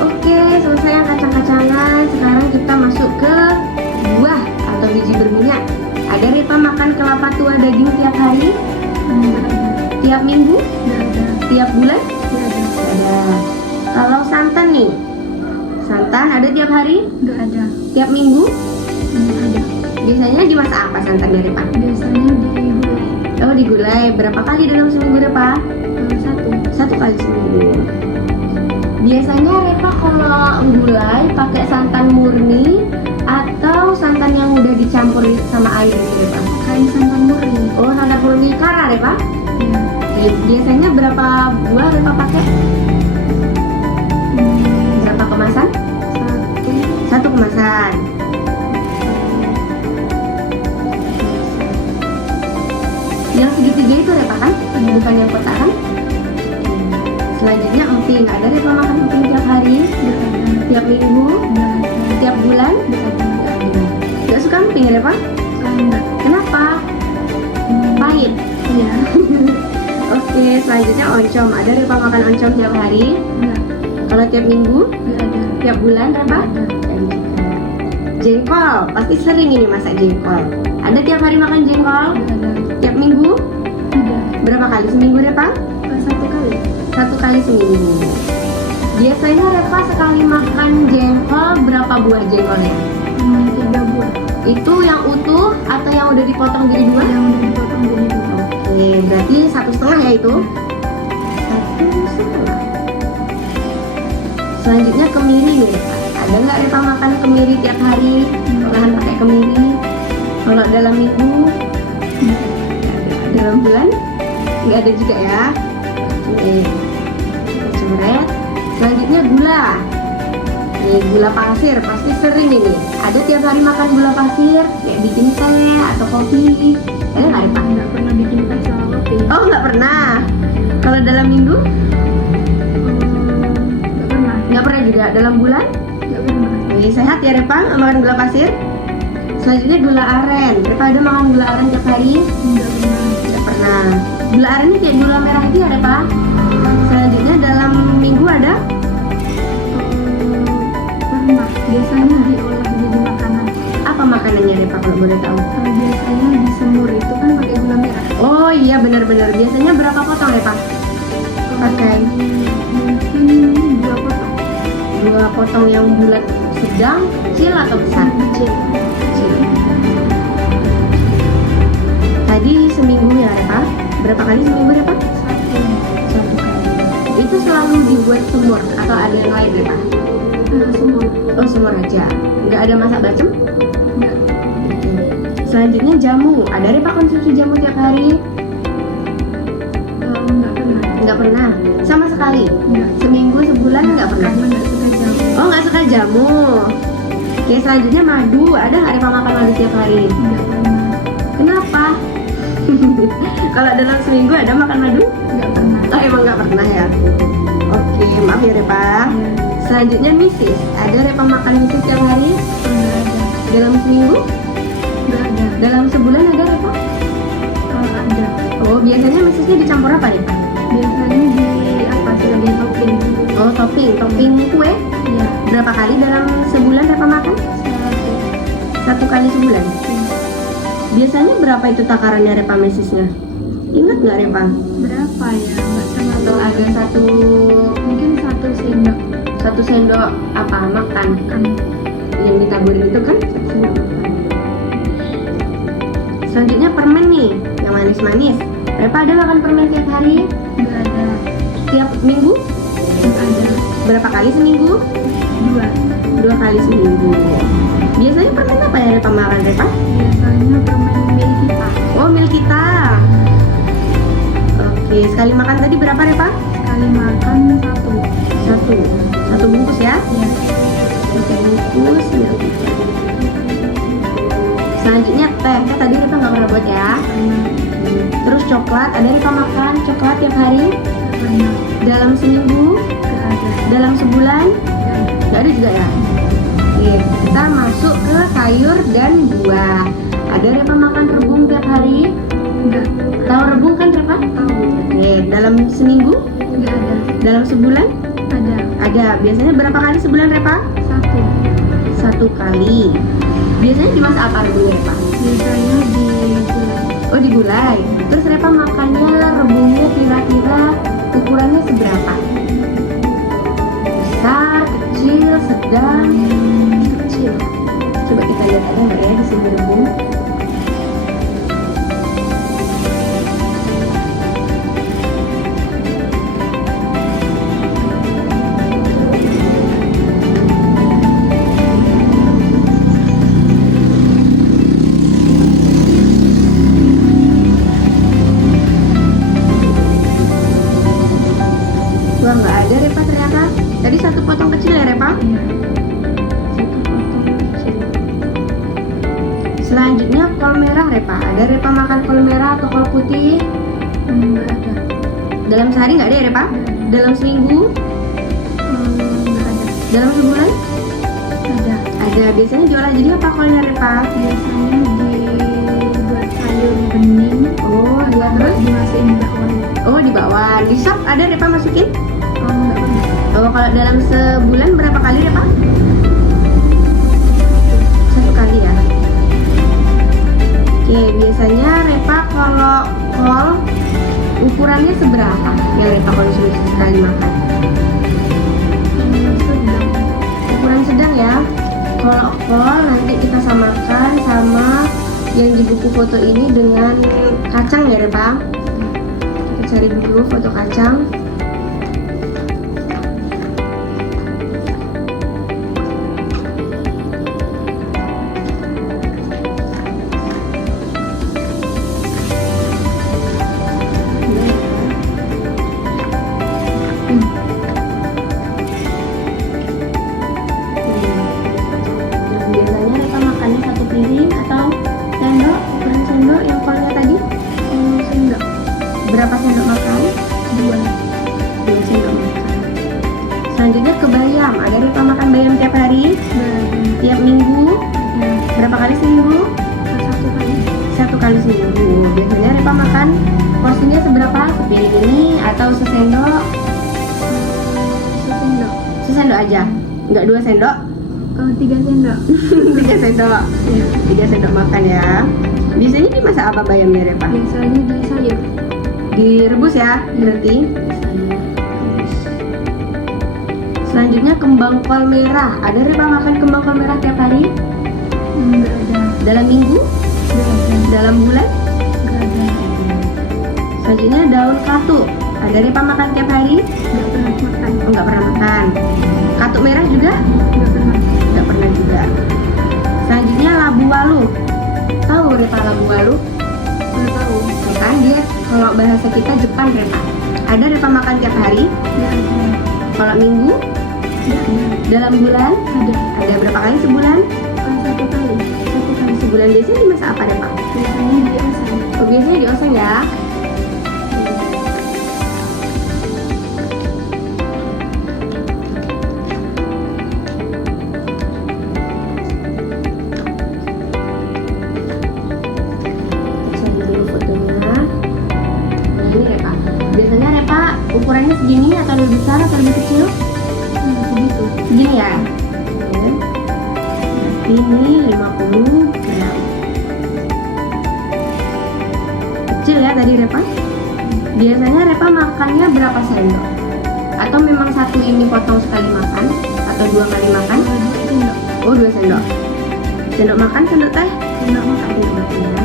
Oke, selesai yang kacang-kacangan. Sekarang kita masuk ke buah atau biji berminyak. Ada Repa makan kelapa tua daging tiap hari? Nggak ada. Tiap minggu? Nggak ada. Tiap bulan? Nggak ada. Ada. Kalau santan nih, santan ada tiap hari? Nggak ada. Tiap minggu? Ada. Biasanya dimasak apa santan dari Pak? Biasanya digulai. Oh digulai. Berapa kali dalam seminggu Repa? 1. 1 kali seminggu. Biasanya Repa kalau gulai pakai santan murni atau santan yang udah dicampur sama air gitu Repa? Kain santan murni. Oh santan murni kara Repa? Ya. Biasanya berapa buah Repa pakai? Berapa kemasan? 1 kemasan. Yang segitiga itu Repa kan? Bukan yang kotak kan? Selanjutnya emping. Ada Repa makan emping tiap hari? Nggak ada. Tiap minggu? Nggak ada. Tiap bulan? Nggak ada. Nggak ada. Nggak suka emping Repa? Nggak. Kenapa? Pahit. Iya. Oke, selanjutnya oncom. Ada Repa makan oncom tiap hari? Nggak. Kalau tiap minggu? Nggak ada. Tiap bulan Repa? Nggak ada. Jengkol, pasti sering ini masak jengkol. Ada tiap hari makan jengkol? Nggak ada. Tiap minggu? Tidak. Berapa kali seminggu Repa? Satu kali. 1 kali seminggu. Biasanya Repa sekali makan jengkol berapa buah jengkolnya? 3 buah. Itu yang utuh atau yang udah dipotong jadi dua? Yang udah dipotong jadi 2. Oke, berarti 1,5 ya itu? 1,5. Selanjutnya kemiri nih Repa. Ada nggak Repa makan kemiri tiap hari? Bahan pakai kemiri? Kalau dalam minggu? Nggak ada. Dalam bulan? Nggak ada juga ya? Oke, kita coret. Selanjutnya gula. Nih, gula pasir pasti sering ini. Ada tiap hari makan gula pasir, kayak bikin teh atau kopi. Ada nggak Repa? Nggak pernah bikin teh sama kopi. Oh, nggak pernah. Kalau dalam minggu? Nggak pernah. Nggak pernah juga. Dalam bulan? Nggak pernah. Oke, sehat ya Repa makan gula pasir. Selanjutnya gula aren. Repa ada makan gula aren tiap hari? Nggak pernah. Tidak pernah. Gula aren ini kayak gula merah itu ya Repa? Selanjutnya dalam minggu ada? Pernah. Biasanya diolah jadi makanan. Apa makanannya Repa kalau boleh tahu? Biasanya di semur itu kan pakai gula merah. Oh iya benar-benar. Biasanya berapa potong Repa? Pakai Mungkin 2 potong. 2 potong yang bulat sedang, kecil atau besar? Kecil. Kecil. Tadi seminggu ya Repa? Berapa kali seminggu Repa? 1 kali. Itu selalu dibuat semur atau ada yang lain Repa? Semur. Oh semur aja. Nggak ada masak bacem? Nggak. Selanjutnya jamu. Ada Repa konsumsi jamu tiap hari? Nggak pernah. Nggak pernah. Sama sekali. Nggak. Seminggu, sebulan nggak pernah. Karena nggak suka jamu. Oh nggak suka jamu. Oke selanjutnya madu. Ada nggak Repa makan madu tiap hari? Nggak pernah. Kenapa? Kalau dalam seminggu ada makan madu? Nggak pernah. Oh emang nggak pernah ya? Oke maaf ya Repa. Iya. Selanjutnya misis. Ada Repa makan misis tiap hari? Nggak ada. Dalam seminggu? Nggak ada. Dalam sebulan ada Repa? Ada. Oh biasanya misisnya dicampur apa Repa? Biasanya di apa sebagai topping. Oh topping kue. Iya. Berapa kali dalam sebulan Repa makan? 1 kali sebulan. Biasanya berapa itu takarannya Repa mesisnya? Ingat nggak Repa? Berapa ya? Nggak terlalu. Atau ada Mungkin 1 sendok. 1 sendok apa makan Kan. yang ditaburin itu kan 1 sendok makan. Selanjutnya permen nih yang manis-manis. Repa ada makan permen tiap hari? Nggak ada. Tiap minggu? Nggak ada. Berapa kali seminggu? 2. 2 kali seminggu. Biasanya permen apa ya Repa makan Repa? Biasanya permen mil kita. Oh mil kita. Oke sekali makan tadi berapa Repa? Sekali makan 1. 1 bungkus ya? Ya. 1 bungkus mil kita. Selanjutnya teh tadi Repa nggak pernah buat ya? Karena Terus coklat, ada Repa makan coklat tiap hari? karena Dalam seminggu? nggak ada. Dalam sebulan? Nggak ada. Nggak ada juga ya? Oke, kita masuk ke sayur dan buah. Ada Repa makan rebung tiap hari? Nggak Tahu rebung kan Repa? tahu. Oke, dalam seminggu? Nggak ada. Dalam sebulan? Ada. Ada. Biasanya berapa kali sebulan Repa? 1. 1 kali. Biasanya dimasak apa rebung Repa? Biasanya di gulai. Oh digulai. Terus Repa makannya rebungnya kira-kira ukurannya seberapa? Besar, kecil, sedang? Kecil. Coba kita lihat ada nggak ya di sini rebung? Wah nggak ada Repa ternyata. Tadi 1 potong kecil ya Repa? Iya. 1 potong kecil. Selanjutnya kol merah Repa. Ada Repa makan kol merah atau kol putih? Nggak ada. Dalam sehari nggak ada ya Repa? Dalam seminggu? Nggak ada. Dalam sebulan? Ada. Ada. Biasanya diolah jadi apa kolnya Repa? Biasanya dibuat sayur bening. Oh, iya, Terus terus? dimasukin di bakwan. Oh, di bawah. Di sop ada Repa masukin? Nggak pernah. Oh, kalau dalam sebulan berapa kali Repa? Satu kali ya. Oke, biasanya Repa kalau kol ukurannya seberapa yang Repa konsumsi sekali makan? Sedang. Ukuran sedang ya. Kalau kol nanti kita samakan sama yang di buku foto ini dengan kacang ya Repa. Kita cari dulu foto kacang. Biasanya Repa makannya satu piring atau sendok, ukuran sendok yang kolnya tadi? Sendok. Berapa sendok makan? 2 sendok makan. Selanjutnya ke bayam. Ada Repa makan bayam tiap hari? Tiap minggu? Berapa kali seminggu? Satu kali. Satu kali seminggu. Biasanya Repa makan porsinya seberapa? Sepiring ini atau sesendok? Sendok. Sesendok aja? Enggak 2 sendok? 3 sendok. 3 sendok. 3 sendok makan ya. Biasanya dimasak apa bayamnya Repa? Biasanya di sayur. Direbus ya berarti. Selanjutnya kembang kol merah. Ada Repa makan kembang kol merah tiap hari? Nggak ada. Dalam minggu? Nggak ada. Dalam bulan? Nggak ada. Selanjutnya daun katuk. Ada Repa makan tiap hari? Nggak pernah makan. Oh, nggak pernah makan. Katuk merah juga? Nggak pernah. Nggak pernah juga. Selanjutnya labu walu. Tahu Repa labu walu? Nggak tahu. Kan dia kalau bahasa kita Jepang Repa. Ada Repa makan tiap hari? Nggak ada. Kalau minggu? Nggak ada. Dalam bulan? Ada. Ada berapa kali sebulan? Satu kali. Satu kali sebulan. Biasanya dimasak apa Repa? Biasanya di oseng. Oh, biasanya dioseng ya. Cari dulu fotonya. Nah, ini Repa. Biasanya Repa ukurannya segini atau lebih besar atau lebih kecil? Begitu. Segini ya. Oke. Ini 50 gram. Kecil ya tadi Repa. Biasanya Repa makannya berapa sendok? Atau memang satu ini potong sekali makan? Atau 2 kali makan? 2 sendok. Oh, 2 sendok. Sendok makan, sendok teh? Sendok makan. Sendok makan ya.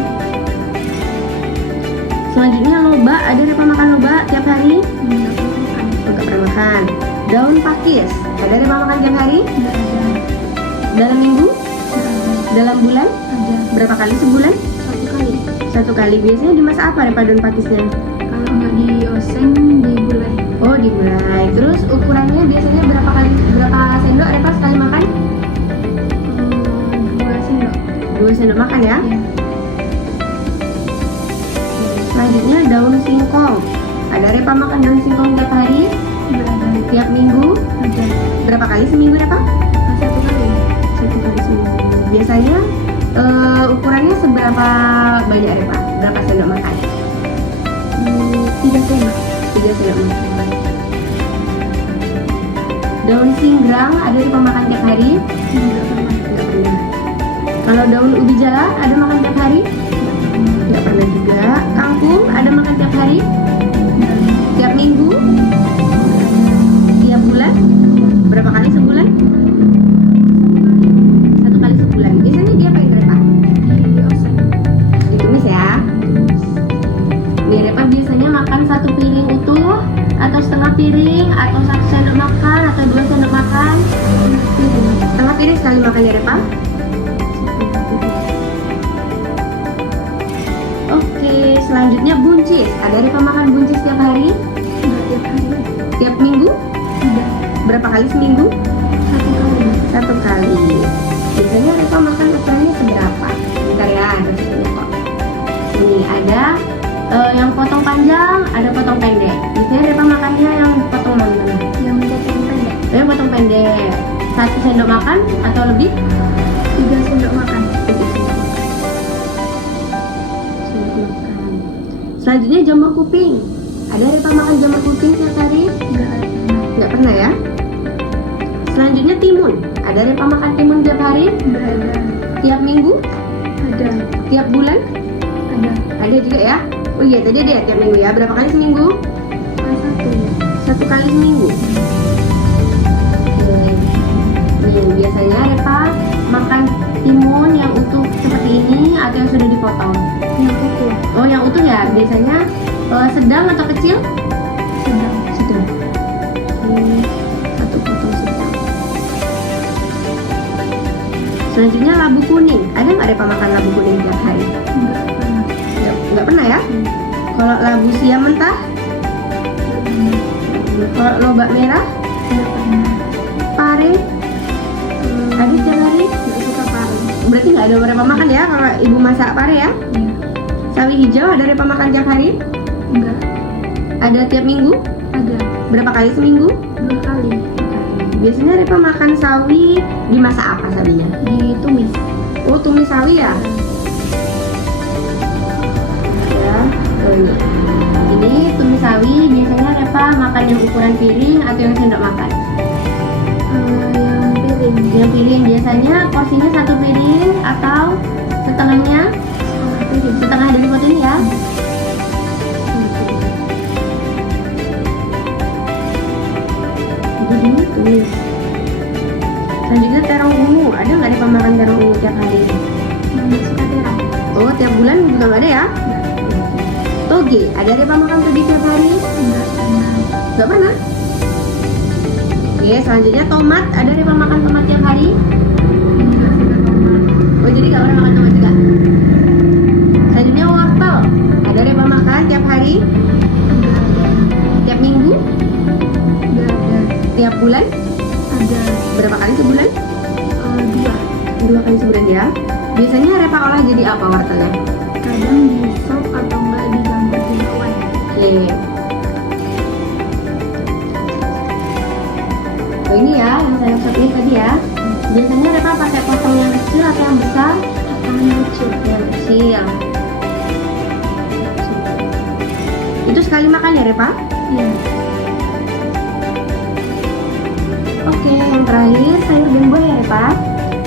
Selanjutnya loba. Ada Repa makan loba tiap hari? Nggak pernah makan. Enggak pernah makan. Daun pakis. Ada Repa makan tiap hari? Nggak ada. Dalam minggu? Nggak ada. Dalam bulan? Ada. Berapa kali sebulan? Satu kali. Satu kali. Biasanya dimasak apa Repa daun pakisnya? Kalau nggak di oseng digulai. Oh, digulai. Terus ukurannya biasanya berapa sendok Repa sekali makan? 2 sendok. 2 sendok makan ya. Ya. Selanjutnya daun singkong. Ada Repa makan daun singkong tiap hari? Nggak ada. Tiap minggu? Ada. Berapa kali seminggu Repa? Satu kali. Satu kali seminggu. Biasanya ukurannya seberapa banyak Repa? Berapa sendok makan? 3 sendok. 3 sendok makan. Daun singgrang ada Repa makan tiap hari? Nggak pernah. Nggak pernah. Kalau daun ubi jalar ada makan tiap hari? Nggak pernah juga. Kangkung ada makan tiap hari? Tiap minggu? Tiap bulan? Berapa kali sebulan? Satu kali sebulan. Biasanya dia apain Repa? Di oseng. Ditumis ya. Nih Repa biasanya makan satu piring utuh atau setengah piring atau 1 sendok makan atau 2 sendok makan? Setengah piring sekali makan ya Repa. Oke, selanjutnya buncis. Ada Repa makan buncis tiap hari? Nggak tiap hari. Tiap minggu? Ada. Berapa kali seminggu? Satu kali. Satu kali. Biasanya Repa makan ukurannya seberapa? Bentar ya, ada satunya kok. Ini ada Yang potong panjang, ada potong pendek. Biasanya Repa makannya yang potong mana? Yang potong pendek. Potong pendek. 1 sendok makan atau lebih? 3 sendok makan. Selanjutnya jamur kuping. Ada Repa makan jamur kuping tiap hari? Nggak pernah ya? Selanjutnya timun. Ada Repa makan timun tiap hari? Nggak ada. Tiap minggu? Ada. Tiap bulan? Ada. Ada juga ya? Oh iya tadi ada ya tiap minggu ya. Berapa kali seminggu? Satu. 1 kali seminggu. Oke. Nih biasanya Repa makan timun yang utuh seperti ini atau yang sudah dipotong? Yang utuh. Oh yang utuh ya. Biasanya sedang atau kecil? Sedang. Sedang. 1 potong sedang. Selanjutnya labu kuning. Ada nggak Repa makan labu kuning tiap hari? Nggak pernah. Nggak pernah ya? Kalau labu siam mentah? Nggak pernah. Kalau lobak merah? Nggak pernah. Pare? Ada tiap hari? Nggak suka pare. Berarti nggak ada Repa makan ya kalau ibu masak pare ya? Iya. Sawi hijau ada Repa makan tiap hari? Enggak. Ada tiap minggu? Ada. Berapa kali seminggu? 2 kali. Biasanya Repa makan sawi dimasak apa sawinya? Ditumis. Oh tumis sawi ya? Ya, oh ini. Ini tumis sawi biasanya Repa makan yang ukuran piring atau yang sendok makan? Yang piring. Yang piring biasanya porsinya 1 piring atau setengahnya? Setengah piring. Setengah dari pot ini ya? Jadi tumis. Selanjutnya terong ungu. Ada nggak Repa makan terong ungu tiap hari? Nggak suka terang. Oh tiap bulan juga nggak ada ya? Toge. Ada Repa makan toge tiap hari? Nggak pernah. Nggak pernah? Oke selanjutnya tomat. Ada Repa makan tomat tiap hari? Nggak suka tomat. Oh jadi nggak pernah makan tomat juga? Selanjutnya wortel. Ada Repa makan tiap hari? Nggak ada. Tiap minggu? Nggak ada. Tiap bulan? Ada. Berapa kali sebulan? 2. 2 kali sebulan ya. Biasanya Repa olah jadi apa wortelnya? Kadang di sop atau enggak dicampur jengkolan. Oke. Oh ini ya yang saya sopin tadi ya. Biasanya Repa pakai potong yang kecil atau yang besar? Yang kecil. Yang kecil. Itu sekali makan ya Repa? Iya. Oke, yang terakhir sayur dan buah ya Repa.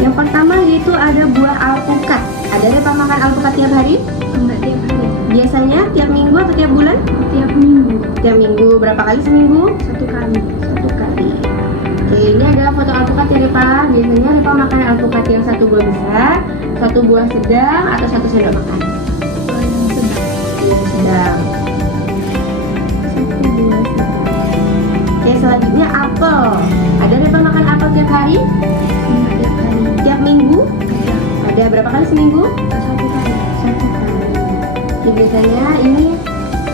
Yang pertama yaitu ada buah alpukat. Ada Repa makan alpukat tiap hari? Enggak tiap hari. Biasanya tiap minggu atau tiap bulan? Tiap minggu. Tiap minggu. Berapa kali seminggu? 1 kali. 1 kali. Oke, ini adalah foto alpukat ya Repa. Biasanya Repa makan alpukat yang 1 buah besar, 1 buah sedang, atau 1 sendok makan. Yang sedang. Yang sedang. 1 buah sedang. Oke, selanjutnya apel. Ada Repa makan apel tiap hari? Enggak tiap hari. Tiap minggu? Ada. Ada berapa kali seminggu? 1 kali. 1 kali. Oke, biasanya ini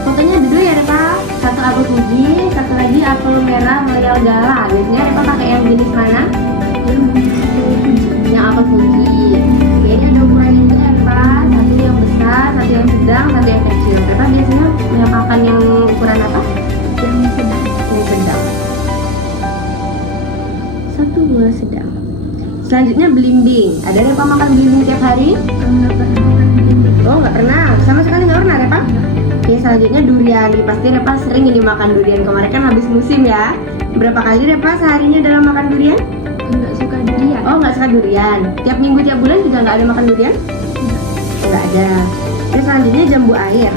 fotonya ada 2 ya Repa. 1 apel Fuji, 1 lagi apel merah Royal Gala. Biasanya Repa pakai yang jenis mana? Yang apel Fuji. Oke, ini ada ukurannya juga ya Repa. 1 yang besar, 1 yang sedang, 1 yang kecil. Repa biasanya makan yang ukuran apa? Yang sedang. Yang sedang. 1 buah sedang. Selanjutnya belimbing. Ada Repa makan belimbing tiap hari? Enggak pernah makan belimbing. Oh nggak pernah, sama sekali nggak pernah Repa? Oke selanjutnya durian. Nih, pasti Repa sering ini makan durian. Kemarin kan habis musim ya. Berapa kali Repa seharinya dalam makan durian? Enggak suka durian. Oh nggak suka durian. Tiap minggu tiap bulan juga nggak ada makan durian? Enggak. Oh, nggak ada. Terus selanjutnya jambu air.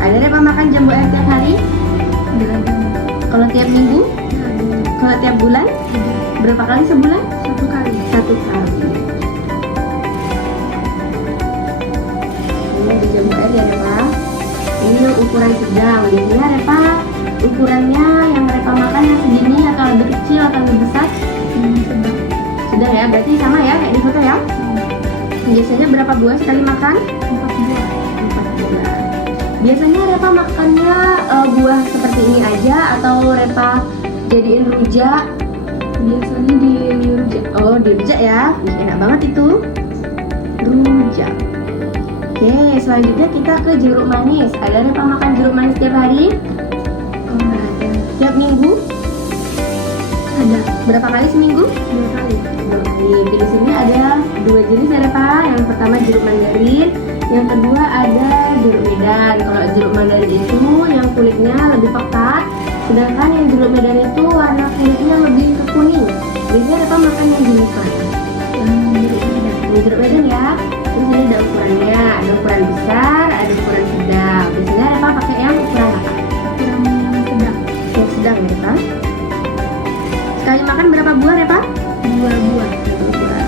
Ada Repa makan jambu air tiap hari? Enggak ada. Kalau tiap minggu? Enggak ada. Kalau tiap bulan? Ada. Berapa kali sebulan? 1 kali. 1 kali. Ini ada jambu air ya Repa. Ini yang ukuran sedang. Biasanya Repa ukurannya yang Repa makan yang segini atau lebih kecil atau lebih besar? Sedang. Sedang ya, berarti sama ya kayak di foto ya. Biasanya berapa buah sekali makan? 4 buah. 4 buah. Biasanya Repa makannya buah seperti ini aja atau Repa jadiin rujak? Biasanya di rujak. Oh, dirujak ya. Ih, enak banget itu. Rujak. Oke, selanjutnya kita ke jeruk manis. Ada Repa makan jeruk manis tiap hari? Oh, nggak ada. Tiap minggu? Ada. Berapa kali seminggu? 2 kali. 2 kali. Di sini ada 2 jenis ya Repa. Yang pertama jeruk mandarin, yang kedua ada jeruk medan. Kalau jeruk mandarin itu yang kulitnya lebih pekat, sedangkan yang jeruk medan itu warna kulitnya lebih ke kuning. Biasanya Repa makan yang jenis mana? Yang Jeruk medan ya. Terus ini ada ukurannya, ada ukuran besar, ada ukuran sedang. Biasanya Repa pakai yang ukuran apa? kurang yang sedang. Yang sedang ya Repa. Sekali makan berapa buah Repa? 2 buah. 2 buah.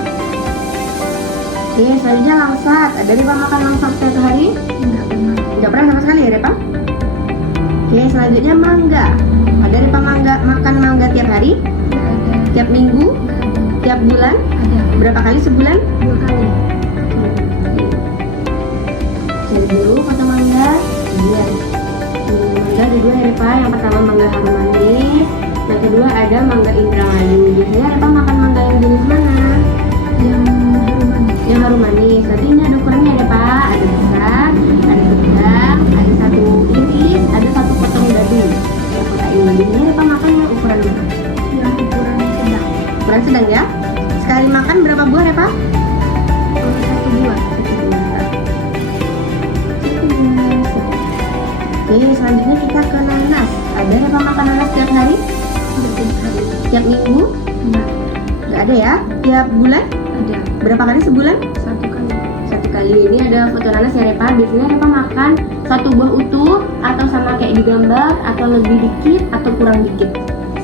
Oke, selanjutnya langsat. Ada Repa makan langsat setiap hari? Nggak pernah. Nggak pernah sama sekali ya Repa? Oke, selanjutnya mangga. Ada Repa makan mangga tiap hari? Nggak ada. Tiap minggu? Nggak ada. Tiap bulan? Ada. Berapa kali sebulan? 2 kali. Cari dulu foto mangga. Iya. Mangga ada 2 ya Repa. Yang pertama mangga harum manis, yang kedua ada mangga Indramayu. Biasanya Repa makan mangga yang jenis mana? Yang harum manis. Yang harum manis. Nanti ini ada ukurannya ya Pak. Ada besar, ada sedang, ada 1 iris, ada 1 potong dadu. Yang kota ini. Biasanya Repa makan yang ukuran mana? Yang ukuran sedang. Ukuran sedang ya. Sekali makan berapa buah Repa? 1 buah. 1 buah. Oke, selanjutnya kita ke nanas. Ada Repa makan nanas tiap hari? Nggak tiap hari. Tiap minggu? Nggak. Nggak ada ya? Tiap bulan? Ada. Berapa kali sebulan? 1 kali. 1 kali. Ini ada foto nanas ya Repa. Biasanya Repa makan 1 buah utuh atau sama kayak di gambar, atau lebih dikit atau kurang dikit.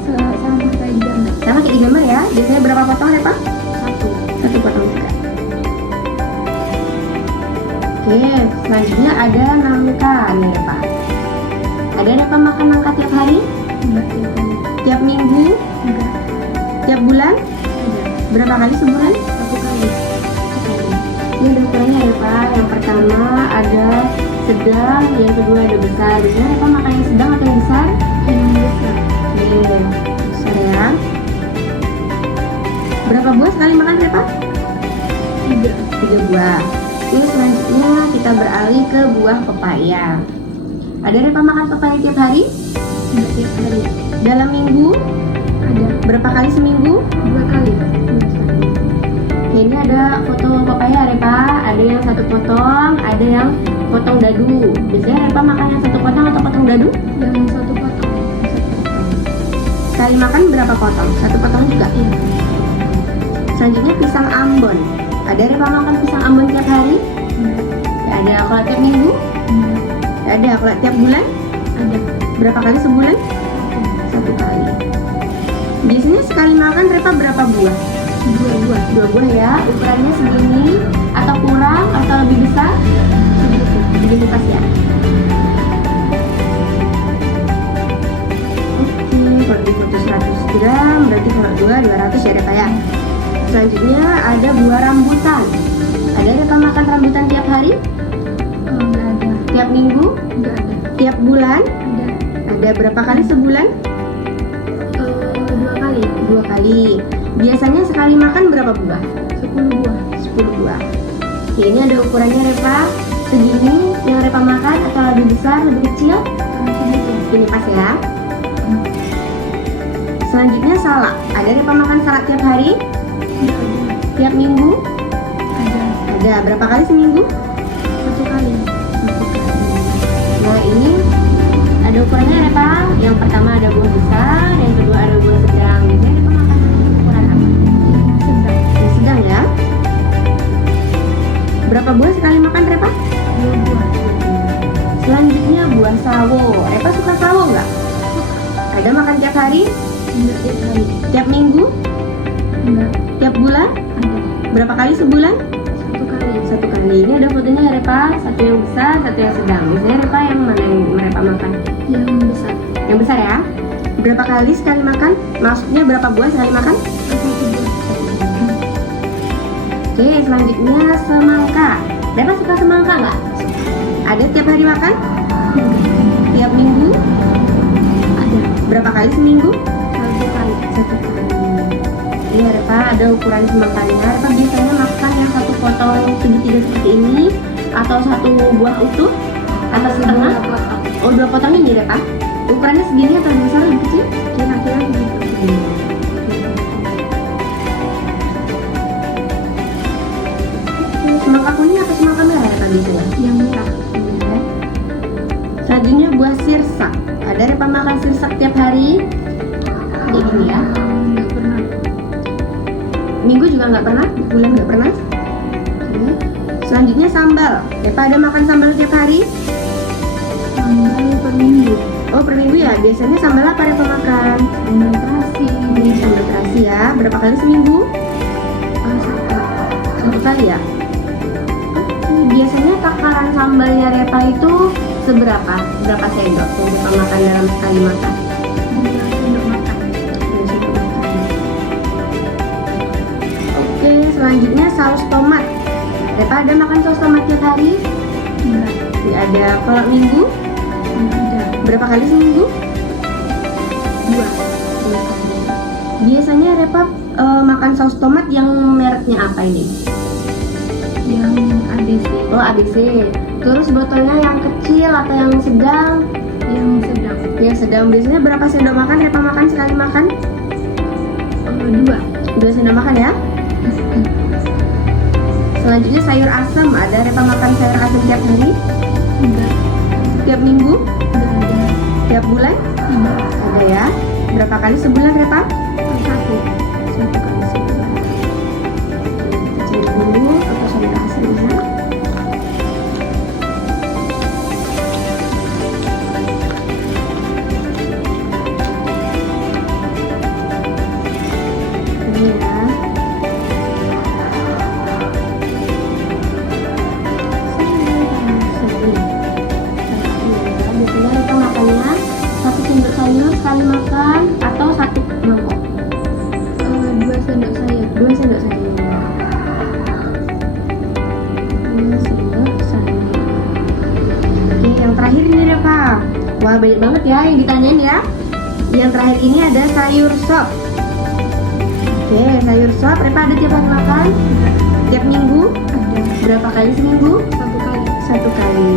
Sama kayak di gambar. Sama kayak di gambar ya. Biasanya berapa potong Repa? 1. 1 potong juga. Oke, selanjutnya ada nangka nih Repa. Ada Repa makan nangka tiap hari? Nggak tiap kali. Tiap minggu? Nggak. Tiap bulan? Ada. Berapa kali sebulan? 1 kali. Ini ada ukurannya ya Pak. Yang pertama ada sedang, yang kedua ada besar. Biasanya Repa makan yang sedang atau yang besar? Yang besar. Oke, besar ya. Berapa buah sekali makan Repa? 3. 3 buah. Oke, selanjutnya kita beralih ke buah pepaya. Ada Repa makan pepaya tiap hari? Nggak tiap hari. Dalam minggu? Ada. Berapa kali seminggu? 2 kali. Oke, ini ada foto pepaya Repa. Ada yang 1 potong, ada yang potong dadu. Biasanya Repa makan yang 1 potong atau potong dadu? Yang 1 potong. Sekali makan berapa potong? 1 potong juga? Iya. Selanjutnya pisang Ambon. Ada Repa makan pisang Ambon tiap hari? Nggak. Nggak ada. Kalau tiap minggu? Nggak. Nggak ada. Kalau tiap bulan? Ada. Berapa kali sebulan? 1 kali. Biasanya sekali makan Repa berapa buah? 2 buah. 2 buah ya. Ukurannya segini atau kurang atau lebih besar? Segitu. Begitu pas ya. Oke, kalau difoto 100 gram berarti kalau 200 ya Repa ya. Selanjutnya ada buah rambutan. Ada Repa makan rambutan tiap hari? Oh, nggak ada. Tiap minggu? Nggak ada. Tiap bulan? Ada. Ada. Berapa kali sebulan? 2 kali. 2 kali. Biasanya sekali makan berapa buah? 10 buah. 10 buah. Oke, ini ada ukurannya Repa. Segini yang Repa makan atau lebih besar, lebih kecil? Segitu. Ini pas ya. Selanjutnya salak. Ada Repa makan salak tiap hari? Nggak ada. Tiap minggu? Ada. Ada. Berapa kali seminggu? 1 kali. Nah, ini ada ukurannya Repa. Yang pertama ada buah besar, yang kedua ada buah sedang. Biasanya Repa makan ukuran apa? Yang sedang. Yang sedang ya. Berapa buah sekali makan Repa? 2 buah. Selanjutnya buah sawo. Repa suka sawo nggak? Ada makan tiap hari? Nggak tiap hari. Tiap minggu? Nggak. Tiap bulan? Ada. Berapa kali sebulan? 1 kali. 1 kali. Ini ada fotonya ya Repa. 1 yang besar, 1 yang sedang. Biasanya Repa yang mana yang Repa makan? Yang besar. Yang besar ya. Berapa kali sekali makan? Maksudnya berapa buah sekali makan? 1 buah. Oke, selanjutnya semangka. Repa suka semangka nggak? Ada tiap hari makan? Tiap minggu? Ada. Berapa kali seminggu? 1 kali. 1 kali. Iya Repa, ada ukuran semangkanya. Repa biasanya makan yang 1 potong segitiga seperti ini, atau 1 buah utuh atau setengah? Dua potong. Oh, 2 potong ini Repa. Ukurannya segini atau lebih besar lebih kecil? Kira-kira begitu. Semangka kuning atau semangka merah Repa biasanya? Yang merah. Selanjutnya buah sirsak. Ada Repa makan sirsak tiap hari? Kayak gini ya. Nggak pernah. Minggu juga nggak pernah? Bulan nggak pernah? Oke. Selanjutnya sambal. Repa ada makan sambal tiap hari? Sambal per minggu. Oh, per minggu ya? Biasanya sambal apa Repa makan? Sambal terasi. Ini sambal terasi ya. Berapa kali seminggu? Satu. 1 kali ya? Biasanya takaran sambalnya Repa itu seberapa? Berapa sendok yang Repa makan dalam sekali makan? 2 sendok makan. 2 sendok makan. Oke, selanjutnya saus tomat. Repa ada makan saus tomat tiap hari? Enggak. Tidak ada. Kalau minggu? Enggak ada. Berapa kali seminggu? 2. 2 kali. Biasanya Repa makan saus tomat yang mereknya apa ini? Yang ABC. Oh, ABC. Terus botolnya yang kecil atau yang sedang? Yang sedang. Yang sedang. Biasanya berapa sendok makan Repa makan sekali makan? 2. 2 sendok makan ya. Selanjutnya sayur asam. Ada Repa makan sayur asam tiap hari? Enggak. Tiap minggu? Enggak ada. Tiap bulan? Tidak. Ada ya. Berapa kali sebulan Repa? 1 kali sebulan. Kita cari dulu untuk sayur asamnya. Ini ya. Biasanya kita makannya 1 sendok sayur sekali makan atau 1 mangkok? 2 sendok sayur. 2 sendok sayur. 2 sendok sayur. Oke, yang terakhir ini Repa. Wah, banyak banget ya yang ditanyain ya. Yang terakhir ini ada sayur sop. Oke, sayur sop Repa ada tiap hari makan? Tiap minggu? Ada. Berapa kali seminggu? 1 kali. 1 kali.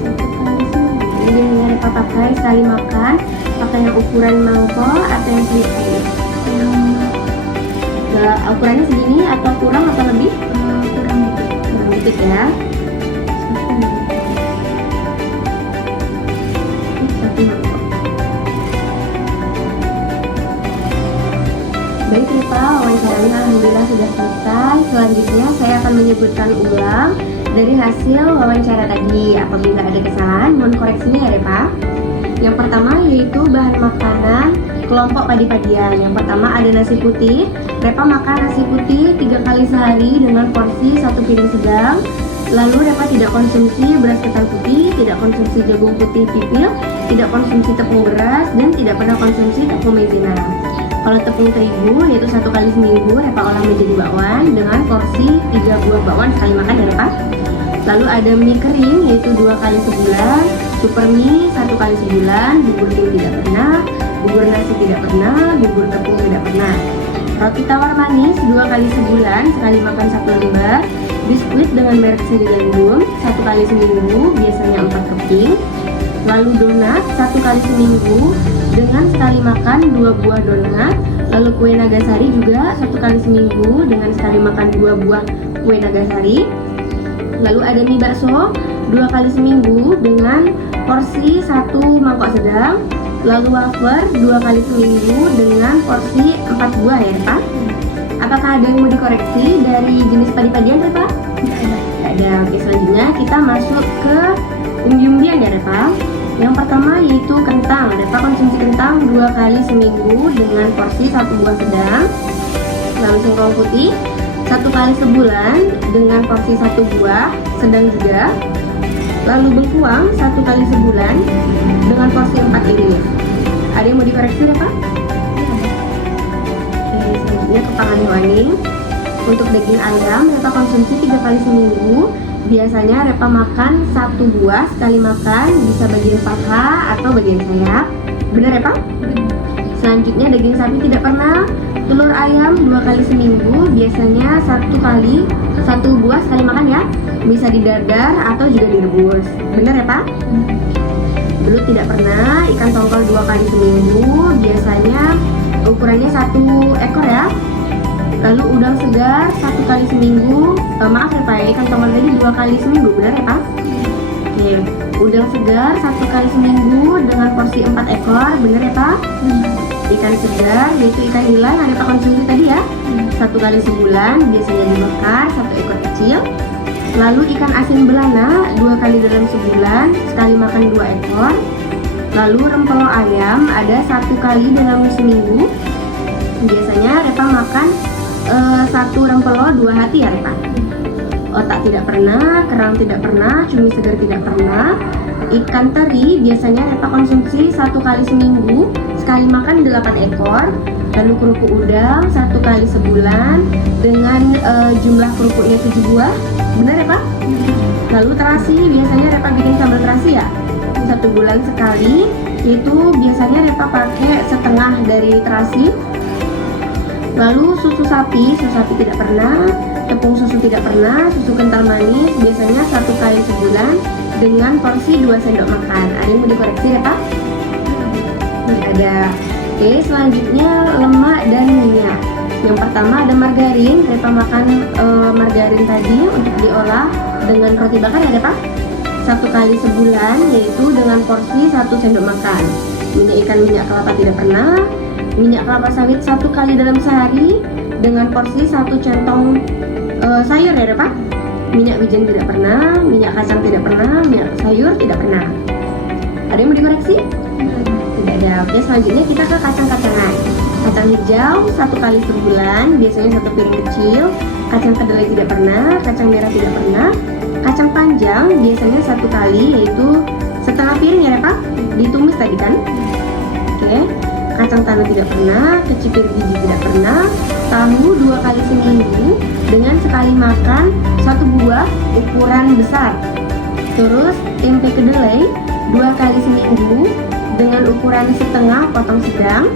1 kali seminggu. Ini yang Repa pakai sekali makan. Pakai yang ukuran mangkok atau yang sedikit? Yang Ukurannya segini atau kurang atau lebih? kurang dikit. Kurang dikit ya. 1 mangkok. 1 mangkok. Baik Repa, wawancaranya alhamdulillah sudah selesai. Selanjutnya saya akan menyebutkan ulang dari hasil wawancara tadi. Apabila ada kesalahan, mohon koreksinya ya Repa. Yang pertama yaitu bahan makanan kelompok padi-padian. Yang pertama ada nasi putih. Repa makan nasi putih 3 kali sehari dengan porsi 1 piring sedang. Lalu Repa tidak konsumsi beras ketan putih, tidak konsumsi jagung putih pipil, tidak konsumsi tepung beras, dan tidak pernah konsumsi tepung maizena. Kalau tepung terigu yaitu 1 kali seminggu Repa olah menjadi bakwan dengan porsi 3 buah bakwan sekali makan ya Repa. Lalu ada mie kering yaitu 2 kali sebulan, super mie 1 kali sebulan, bubur tim tidak pernah, bubur nasi tidak pernah, bubur tepung tidak pernah. Roti tawar manis 2 kali sebulan, sekali makan 1 lembar. Biskuit dengan merek Seri Gandum 1 kali seminggu, biasanya 4 keping. Lalu donat 1 kali seminggu dengan sekali makan 2 buah donat. Lalu kue Nagasari juga 1 kali seminggu dengan sekali makan 2 buah kue Nagasari. Lalu ada mie bakso 2 kali seminggu dengan porsi 1 mangkok sedang. Lalu wafer 2 kali seminggu dengan porsi 4 buah ya Repa. Apakah ada yang mau dikoreksi dari jenis padi-padian Repa? Tidak ada. Tidak ada. Oke, selanjutnya kita masuk ke umbi-umbian ya Repa. Yang pertama yaitu kentang. Repa konsumsi kentang 2 kali seminggu dengan porsi 1 buah sedang. Lalu singkong putih 1 kali sebulan dengan porsi 1 buah sedang juga. Lalu bengkuang 1 kali sebulan dengan porsi 4 iris. Ada yang mau dikoreksi Repa? Oke, selanjutnya kepangan hewani. Untuk daging ayam Repa konsumsi 3 kali seminggu. Biasanya Repa makan 1 buah sekali makan, bisa bagian paha atau bagian sayap. Benar ya Pak? Selanjutnya daging sapi tidak pernah. Telur ayam 2 kali seminggu, biasanya 1 buah sekali makan ya. Bisa didadar atau juga direbus. Benar ya Pak? Belut tidak pernah. Ikan tongkol 2 kali seminggu, biasanya ukurannya 1 ekor ya. Lalu udang segar 1 kali seminggu. Maaf ya Pak, ikan tongkol tadi 2 kali seminggu, benar ya Pak? Oke, udang segar 1 kali seminggu dengan porsi 4 ekor, benar ya Pak? Ikan segar yaitu ikan nila yang ada Pak konsumsi tadi ya, 1 kali sebulan, biasanya dibakar 1 ekor kecil. Lalu ikan asin belana 2 kali dalam sebulan, sekali makan 2 ekor. Lalu rempelo ayam ada 1 kali dalam seminggu, biasanya Repa makan 1 rempelo 2 hati ya Repa. Otak tidak pernah, kerang tidak pernah, cumi segar tidak pernah. Ikan teri biasanya Repa konsumsi 1 kali seminggu, sekali makan 8 ekor. Lalu kerupuk udang 1 kali sebulan dengan jumlah kerupuknya 7 buah, benar ya Pak? Lalu terasi biasanya Repa bikin sambal terasi ya, 1 bulan sekali, itu biasanya Repa pakai setengah dari terasi. Lalu susu sapi tidak pernah. Tepung susu tidak pernah. Susu kental manis biasanya 1 kali sebulan dengan porsi 2 sendok makan. Ada yang mau dikoreksi ya Pak? Ada. Oke, selanjutnya lemak dan minyak. Yang pertama ada margarin. Repa makan margarin tadi untuk diolah dengan roti bakar ya Pak? 1 kali sebulan, yaitu dengan porsi 1 sendok makan. Minyak ikan, minyak kelapa tidak pernah. Minyak kelapa sawit 1 kali dalam sehari dengan porsi 1 centong sayur ya Pak. Minyak wijen tidak pernah, minyak kacang tidak pernah, minyak sayur tidak pernah. Ada yang mau dikoreksi? Tidak ada. Oke, selanjutnya kita ke kacang-kacangan. Kacang hijau 1 kali sebulan, biasanya 1 piring kecil. Kacang kedelai tidak pernah, kacang merah tidak pernah. Kacang panjang biasanya 1 kali, yaitu setengah piring ya Pak. Ditumis tadi kan? Oke. Kacang tanah tidak pernah, kecipir biji tidak pernah. Tahu 2 kali seminggu dengan sekali makan 1 buah ukuran besar. Terus tempe kedelai 2 kali seminggu dengan ukuran setengah potong sedang.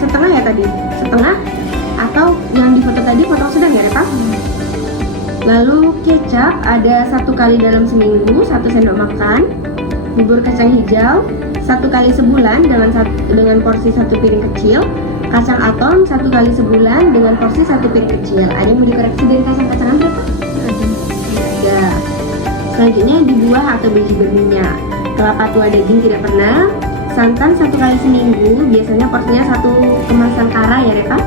Setengah ya tadi, setengah atau yang di foto tadi potong sedang ya Pak. Lalu kecap ada 1 kali dalam seminggu, 1 sendok makan. Bubur kacang hijau 1 kali sebulan dengan porsi 1 piring kecil. Kacang atom 1 kali sebulan dengan porsi 1 piring kecil. Ada yang mau dikoreksi dari kacang-kacangan berapa? Ada. Selanjutnya di buah atau biji berminyak. Kelapa tua daging tidak pernah. Santan 1 kali seminggu, biasanya porsinya 1 kemasan kara ya Repa.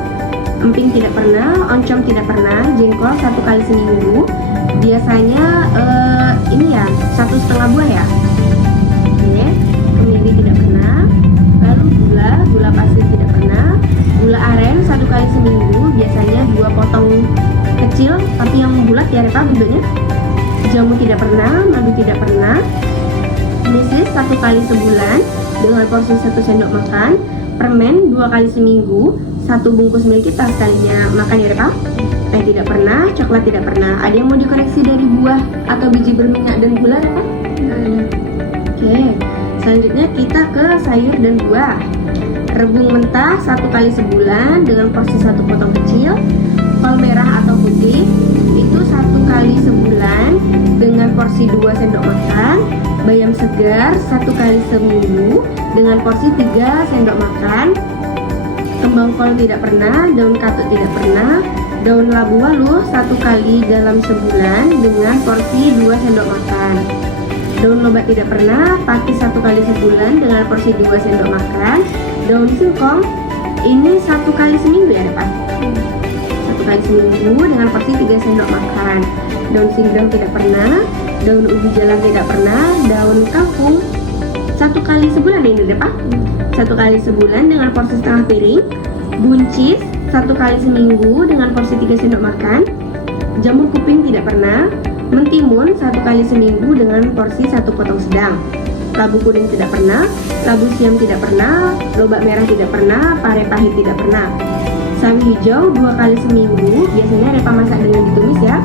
Emping tidak pernah, oncom tidak pernah. Jengkol 1 kali seminggu, biasanya ini ya 1,5 buah ya. Oke, kemiri tidak pernah. Lalu gula pasir tidak pernah. Gula aren 1 kali seminggu, biasanya 2 potong kecil tapi yang bulat ya Repa bentuknya. Jamu tidak pernah, madu tidak pernah. Mesis 1 kali sebulan dengan porsi 1 sendok makan. Permen 2 kali seminggu, 1 bungkus milik kita sekalinya makan ya Repa. Teh tidak pernah, coklat tidak pernah. Ada yang mau dikoreksi dari buah atau biji berminyak dan gula Repa? Oke, selanjutnya kita ke sayur dan buah. Rebung mentah 1 kali sebulan dengan porsi 1 potong kecil. Kol merah atau putih itu 1 kali sebulan dengan porsi 2 sendok makan. Bayam segar 1 kali seminggu dengan porsi 3 sendok makan. Kembang kol tidak pernah, daun katut tidak pernah. Daun labu waluh 1 kali dalam sebulan dengan porsi 2 sendok makan. Daun lobat tidak pernah, pakis 1 kali sebulan dengan porsi 2 sendok makan. Daun singkong ini 1 kali seminggu ya Pak. 1 kali seminggu dengan porsi 3 sendok makan. Daun singgrang tidak pernah, daun ubi jalar tidak pernah. Daun kangkung 1 kali sebulan ini deh Pak. 1 kali sebulan dengan porsi setengah piring. Buncis 1 kali seminggu dengan porsi 3 sendok makan. Jamur kuping tidak pernah. Mentimun 1 kali seminggu dengan porsi 1 potong sedang. Labu kuning tidak pernah, labu siam tidak pernah, lobak merah tidak pernah, pare pahit tidak pernah. Sawi hijau 2 kali seminggu, biasanya Repa masak dengan ditumis ya,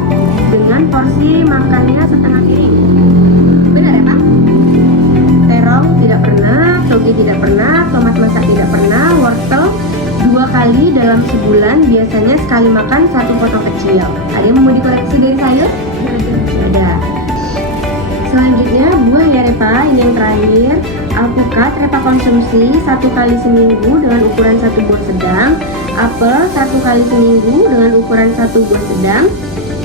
dengan porsi makannya setengah piring. Benar ya Pak? Terong tidak pernah, toge tidak pernah. sekali makan 1 potong kecil. Ada yang mau dikoreksi dari saya? Ada. Selanjutnya buah ya Repa, ini yang terakhir. Alpukat Repa konsumsi 1 kali seminggu dengan ukuran 1 buah sedang. Apel 1 kali seminggu dengan ukuran 1 buah sedang.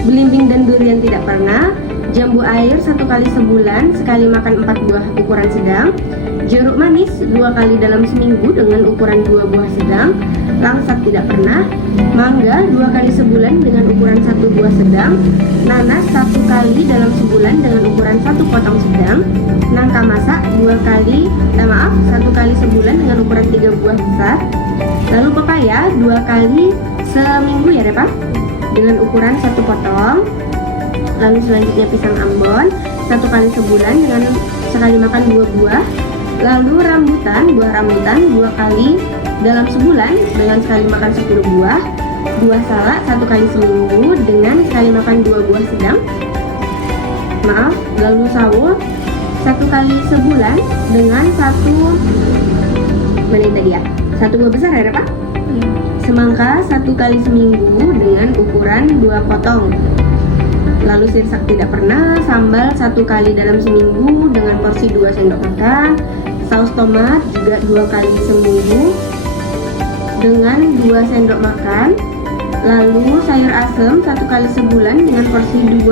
Belimbing dan durian tidak pernah. Jambu air 1 kali sebulan, sekali makan 4 buah ukuran sedang. Jeruk manis 2 kali dalam seminggu dengan ukuran 2 buah sedang. Langsat tidak pernah. Mangga 2 kali sebulan dengan ukuran 1 buah sedang. Nanas 1 kali dalam sebulan dengan ukuran 1 potong sedang. Nangka masak 1 kali sebulan dengan ukuran 3 buah besar. Lalu pepaya 2 kali seminggu ya Repa, dengan ukuran 1 potong. Lalu selanjutnya pisang Ambon 1 kali sebulan dengan sekali makan 2 buah. Lalu buah rambutan 2 kali dalam sebulan dengan sekali makan 10 buah. Buah salak 1 kali seminggu dengan sekali makan 2 buah sedang. Lalu sawo 1 kali sebulan dengan 1 buah besar ya Pak? Semangka 1 kali seminggu dengan ukuran 2 potong. Lalu sirsak tidak pernah. Sambal 1 kali dalam seminggu dengan porsi 2 sendok makan. Saus tomat juga 2 kali seminggu dengan 2 sendok makan. Lalu sayur asem 1 kali sebulan dengan porsi 2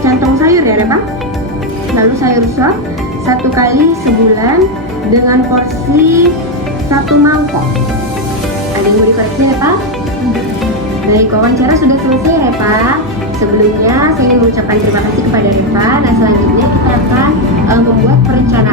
centong sayur ya Pak? Lalu sayur sop 1 kali sebulan dengan porsi 1 mangkok. Ada yang mau dikoreksi ya Pak? Baik, wawancara sudah selesai ya Pak. Sebelumnya saya ingin mengucapkan terima kasih kepada Repa. Nah selanjutnya kita akan membuat perencanaan